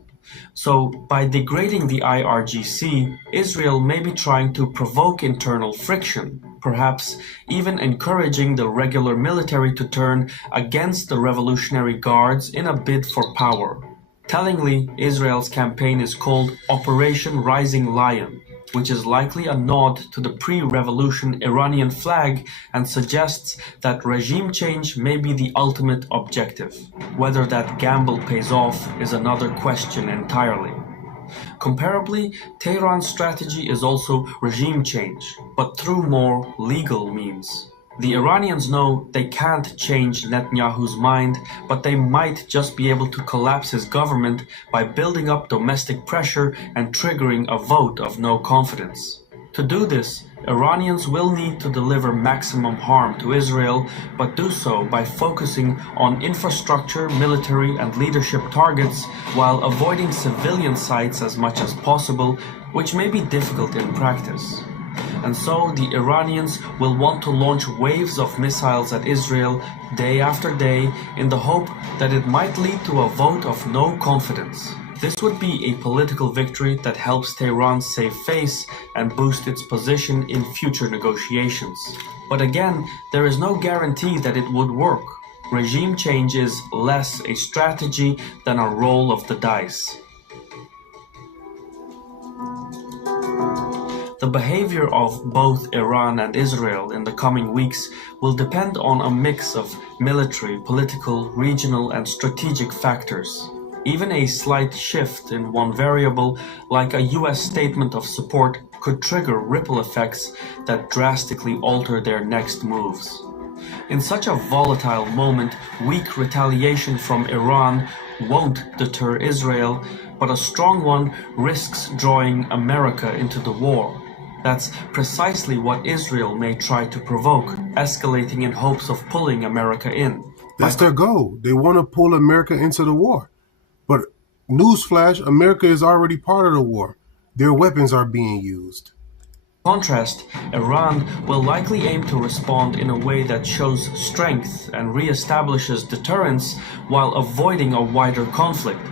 So, by degrading the IRGC, Israel may be trying to provoke internal friction, perhaps even encouraging the regular military to turn against the Revolutionary Guards in a bid for power. Tellingly, Israel's campaign is called Operation Rising Lion, which is likely a nod to the pre-revolution Iranian flag and suggests that regime change may be the ultimate objective. Whether that gamble pays off is another question entirely. Comparably, Tehran's strategy is also regime change, but through more legal means. The Iranians know they can't change Netanyahu's mind, but they might just be able to collapse his government by building up domestic pressure and triggering a vote of no confidence. To do this, Iranians will need to deliver maximum harm to Israel, but do so by focusing on infrastructure, military, and leadership targets while avoiding civilian sites as much as possible, which may be difficult in practice. And so the Iranians will want to launch waves of missiles at Israel day after day in the hope that it might lead to a vote of no confidence. This would be a political victory that helps Tehran save face and boost its position in future negotiations. But again, there is no guarantee that it would work. Regime change is less a strategy than a roll of the dice. The behavior of both Iran and Israel in the coming weeks will depend on a mix of military, political, regional, and strategic factors. Even a slight shift in one variable, like a US statement of support, could trigger ripple effects that drastically alter their next moves. In such a volatile moment, weak retaliation from Iran won't deter Israel, but a strong one risks drawing America into the war. That's precisely what Israel may try to provoke, escalating in hopes of pulling America in. That's their goal. They want to pull America into the war. But newsflash, America is already part of the war. Their weapons are being used. In contrast, Iran will likely aim to respond in a way that shows strength and reestablishes deterrence while avoiding a wider conflict.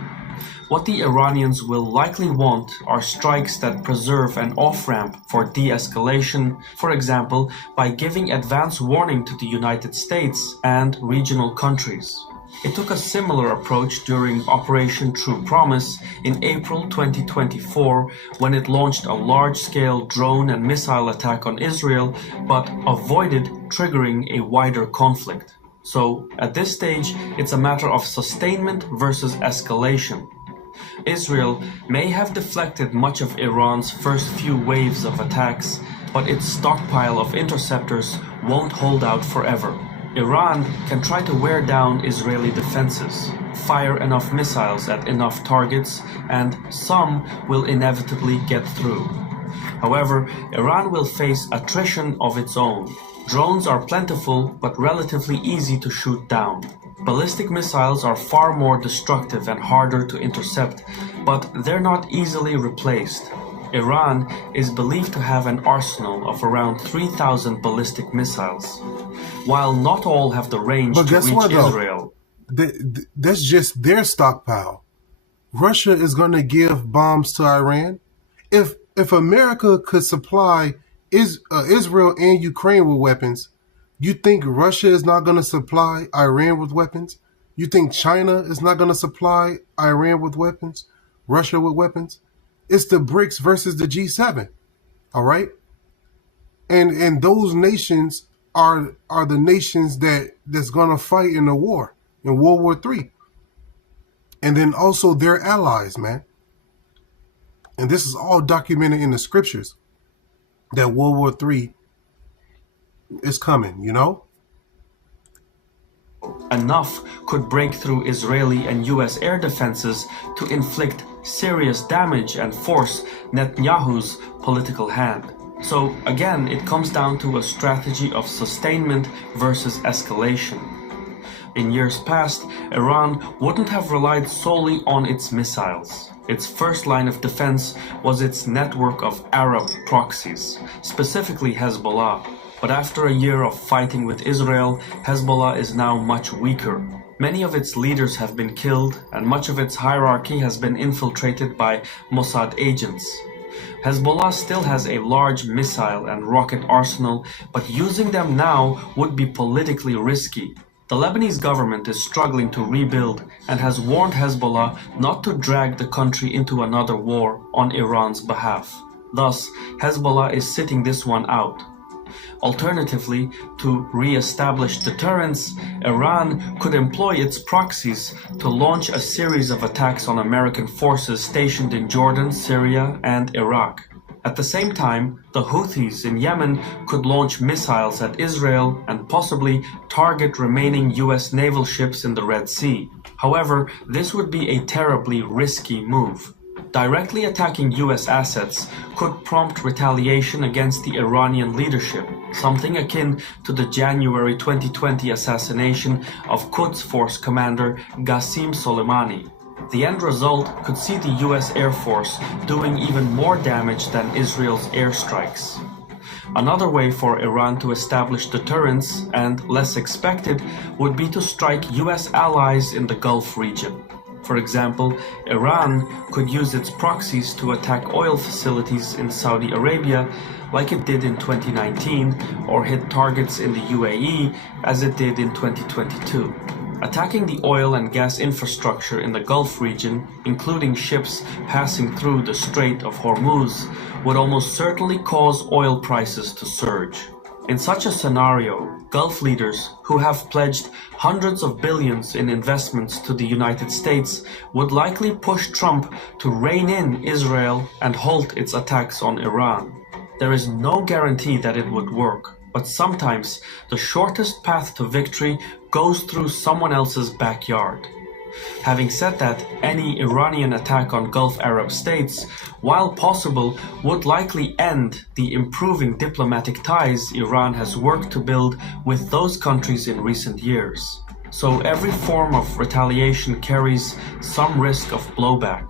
What the Iranians will likely want are strikes that preserve an off-ramp for de-escalation, for example, by giving advance warning to the United States and regional countries. It took a similar approach during Operation True Promise in April 2024 when it launched a large-scale drone and missile attack on Israel, but avoided triggering a wider conflict. So, at this stage, it's a matter of sustainment versus escalation. Israel may have deflected much of Iran's first few waves of attacks, but its stockpile of interceptors won't hold out forever. Iran can try to wear down Israeli defenses, fire enough missiles at enough targets, and some will inevitably get through. However, Iran will face attrition of its own. Drones are plentiful but relatively easy to shoot down. Ballistic missiles are far more destructive and harder to intercept, but they're not easily replaced. Iran is believed to have an arsenal of around 3,000 ballistic missiles. While not all have the range to reach Israel, That's just their stockpile. Russia is going to give bombs to Iran. If America could supply Israel and Ukraine with weapons, you think Russia is not going to supply Iran with weapons? You think China is not going to supply Iran with weapons? Russia with weapons? It's the BRICS versus the G7. All right? And those nations are the nations that's going to fight in the war, in World War III. And then also their allies, man. And this is all documented in the scriptures that World War III is coming, you know? Enough could break through Israeli and US air defenses to inflict serious damage and force Netanyahu's political hand. So again, it comes down to a strategy of sustainment versus escalation. In years past, Iran wouldn't have relied solely on its missiles. Its first line of defense was its network of Arab proxies, specifically Hezbollah. But after a year of fighting with Israel, Hezbollah is now much weaker. Many of its leaders have been killed, and much of its hierarchy has been infiltrated by Mossad agents. Hezbollah still has a large missile and rocket arsenal, but using them now would be politically risky. The Lebanese government is struggling to rebuild and has warned Hezbollah not to drag the country into another war on Iran's behalf. Thus, Hezbollah is sitting this one out. Alternatively, to re-establish deterrence, Iran could employ its proxies to launch a series of attacks on American forces stationed in Jordan, Syria, and Iraq. At the same time, the Houthis in Yemen could launch missiles at Israel and possibly target remaining US naval ships in the Red Sea. However, this would be a terribly risky move. Directly attacking US assets could prompt retaliation against the Iranian leadership, something akin to the January 2020 assassination of Quds Force commander Qasem Soleimani. The end result could see the US Air Force doing even more damage than Israel's airstrikes. Another way for Iran to establish deterrence, and less expected, would be to strike US allies in the Gulf region. For example, Iran could use its proxies to attack oil facilities in Saudi Arabia like it did in 2019, or hit targets in the UAE as it did in 2022. Attacking the oil and gas infrastructure in the Gulf region, including ships passing through the Strait of Hormuz, would almost certainly cause oil prices to surge. In such a scenario, Gulf leaders who have pledged hundreds of billions in investments to the United States would likely push Trump to rein in Israel and halt its attacks on Iran. There is no guarantee that it would work, but sometimes the shortest path to victory goes through someone else's backyard. Having said that, any Iranian attack on Gulf Arab states, while possible, would likely end the improving diplomatic ties Iran has worked to build with those countries in recent years. So every form of retaliation carries some risk of blowback.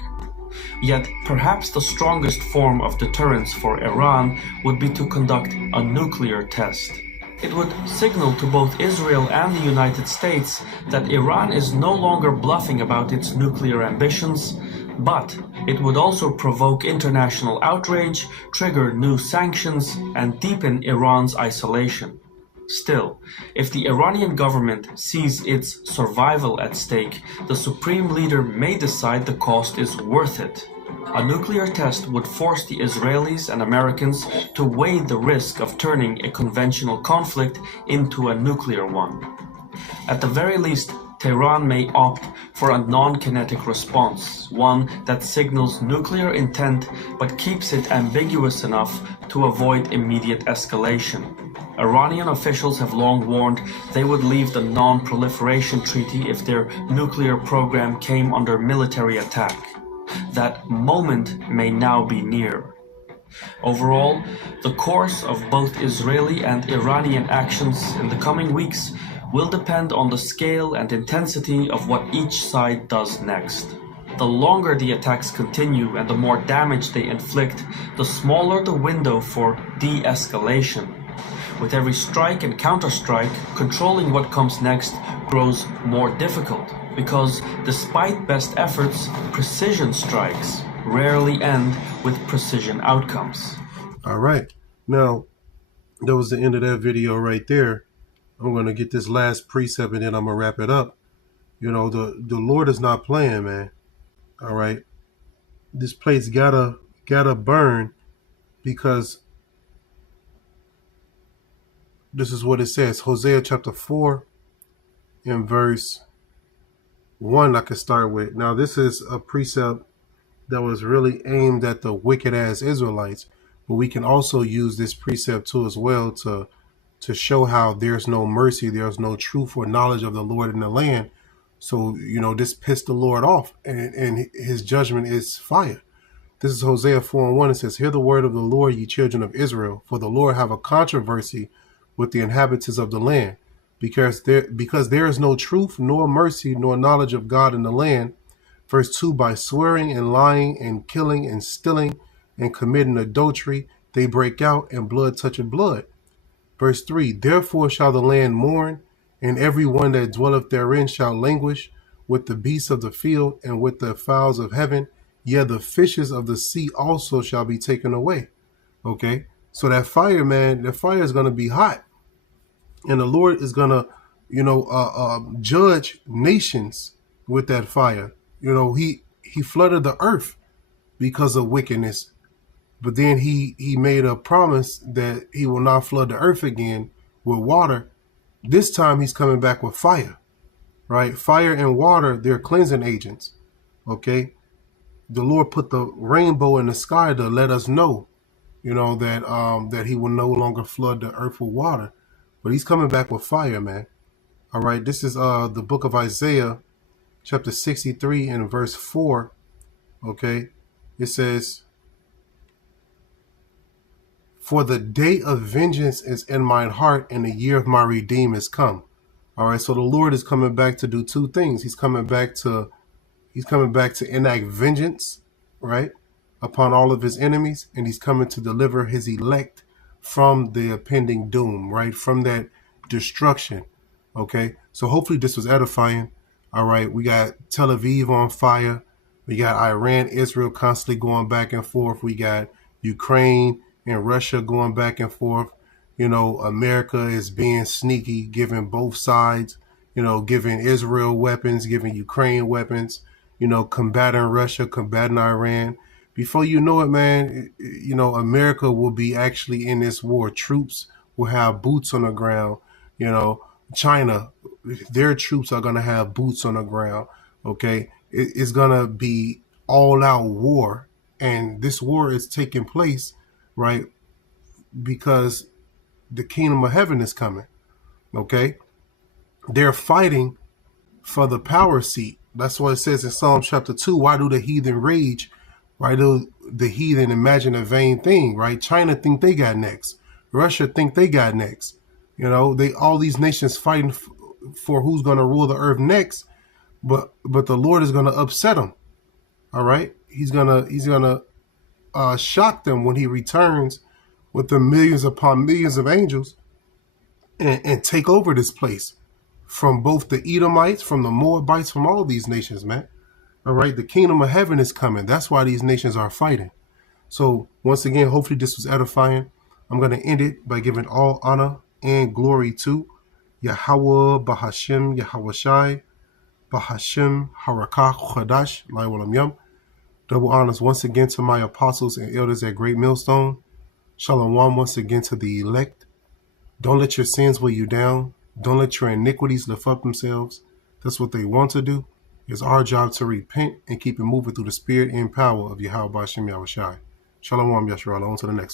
Yet perhaps the strongest form of deterrence for Iran would be to conduct a nuclear test. It would signal to both Israel and the United States that Iran is no longer bluffing about its nuclear ambitions, but it would also provoke international outrage, trigger new sanctions, and deepen Iran's isolation. Still, if the Iranian government sees its survival at stake, the supreme leader may decide the cost is worth it. A nuclear test would force the Israelis and Americans to weigh the risk of turning a conventional conflict into a nuclear one. At the very least, Tehran may opt for a non-kinetic response, one that signals nuclear intent but keeps it ambiguous enough to avoid immediate escalation. Iranian officials have long warned they would leave the Non-Proliferation Treaty if their nuclear program came under military attack. That moment may now be near. Overall, the course of both Israeli and Iranian actions in the coming weeks will depend on the scale and intensity of what each side does next. The longer the attacks continue and the more damage they inflict, the smaller the window for de-escalation. With every strike and counterstrike, controlling what comes next grows more difficult because despite best efforts, precision strikes rarely end with precision outcomes. All right. Now, that was the end of that video right there. I'm going to get this last precept and then I'm going to wrap it up. You know, the Lord is not playing, man. All right. This place gotta burn, because this is what it says. Hosea chapter 4 and verse 1 I can start with. Now, this is a precept that was really aimed at the wicked ass Israelites, but we can also use this precept too as well to show how there's no mercy, there's no truth or knowledge of the Lord in the land. So, you know, this pissed the Lord off, and his judgment is fire. This is Hosea 4 and 1. It says, "Hear the word of the Lord, ye children of Israel, for the Lord have a controversy with the inhabitants of the land, because there is no truth, nor mercy, nor knowledge of God in the land." Verse 2, "By swearing and lying and killing and stealing and committing adultery, they break out, and blood toucheth blood." Verse 3, "Therefore shall the land mourn, and every one that dwelleth therein shall languish with the beasts of the field and with the fowls of heaven. Yea, the fishes of the sea also shall be taken away." Okay, so that fire, man, that fire is going to be hot. And the Lord is going to, judge nations with that fire. You know, he flooded the earth because of wickedness. But then he made a promise that he will not flood the earth again with water. This time he's coming back with fire, right? Fire and water, they're cleansing agents, okay? The Lord put the rainbow in the sky to let us know, that he will no longer flood the earth with water. But he's coming back with fire, man. All right, this is the book of Isaiah, chapter 63 and verse 4, okay? It says, "For the day of vengeance is in mine heart, and the year of my redeem is come." All right, so the Lord is coming back to do two things. He's coming back to enact vengeance, right, upon all of his enemies, and he's coming to deliver his elect from the impending doom, right, from that destruction. Okay, so hopefully this was edifying. All right, we got Tel Aviv on fire. We got Iran, Israel constantly going back and forth. We got Ukraine and Russia going back and forth. You know, America is being sneaky, giving both sides, giving Israel weapons, giving Ukraine weapons, combating Russia, combating Iran. Before you know it, man, America will be actually in this war. Troops will have boots on the ground. China, their troops are going to have boots on the ground. Okay, it's going to be all out war. And this war is taking place, right, because the kingdom of heaven is coming. Okay, they're fighting for the power seat. That's what it says in Psalm chapter 2. Why do the heathen rage? Why do the heathen imagine a vain thing? Right? China think they got next. Russia think they got next. All these nations fighting for who's going to rule the earth next. But the Lord is going to upset them. All right, he's gonna shock them when he returns with the millions upon millions of angels and take over this place from both the Edomites, from the Moabites, from all these nations, man. All right, the kingdom of heaven is coming. That's why these nations are fighting. So once again, hopefully this was edifying. I'm going to end it by giving all honor and glory to Yahweh, Bahashem, Yahweh Bahashem, Harakah, Chadash, Laiwalam Yam. Double honors once again to my apostles and elders at Great Millstone. Shalom once again to the elect. Don't let your sins weigh you down. Don't let your iniquities lift up themselves. That's what they want to do. It's our job to repent and keep it moving through the spirit and power of Yahweh Bashem Yahushai. Shalom Yashra. On to the next one.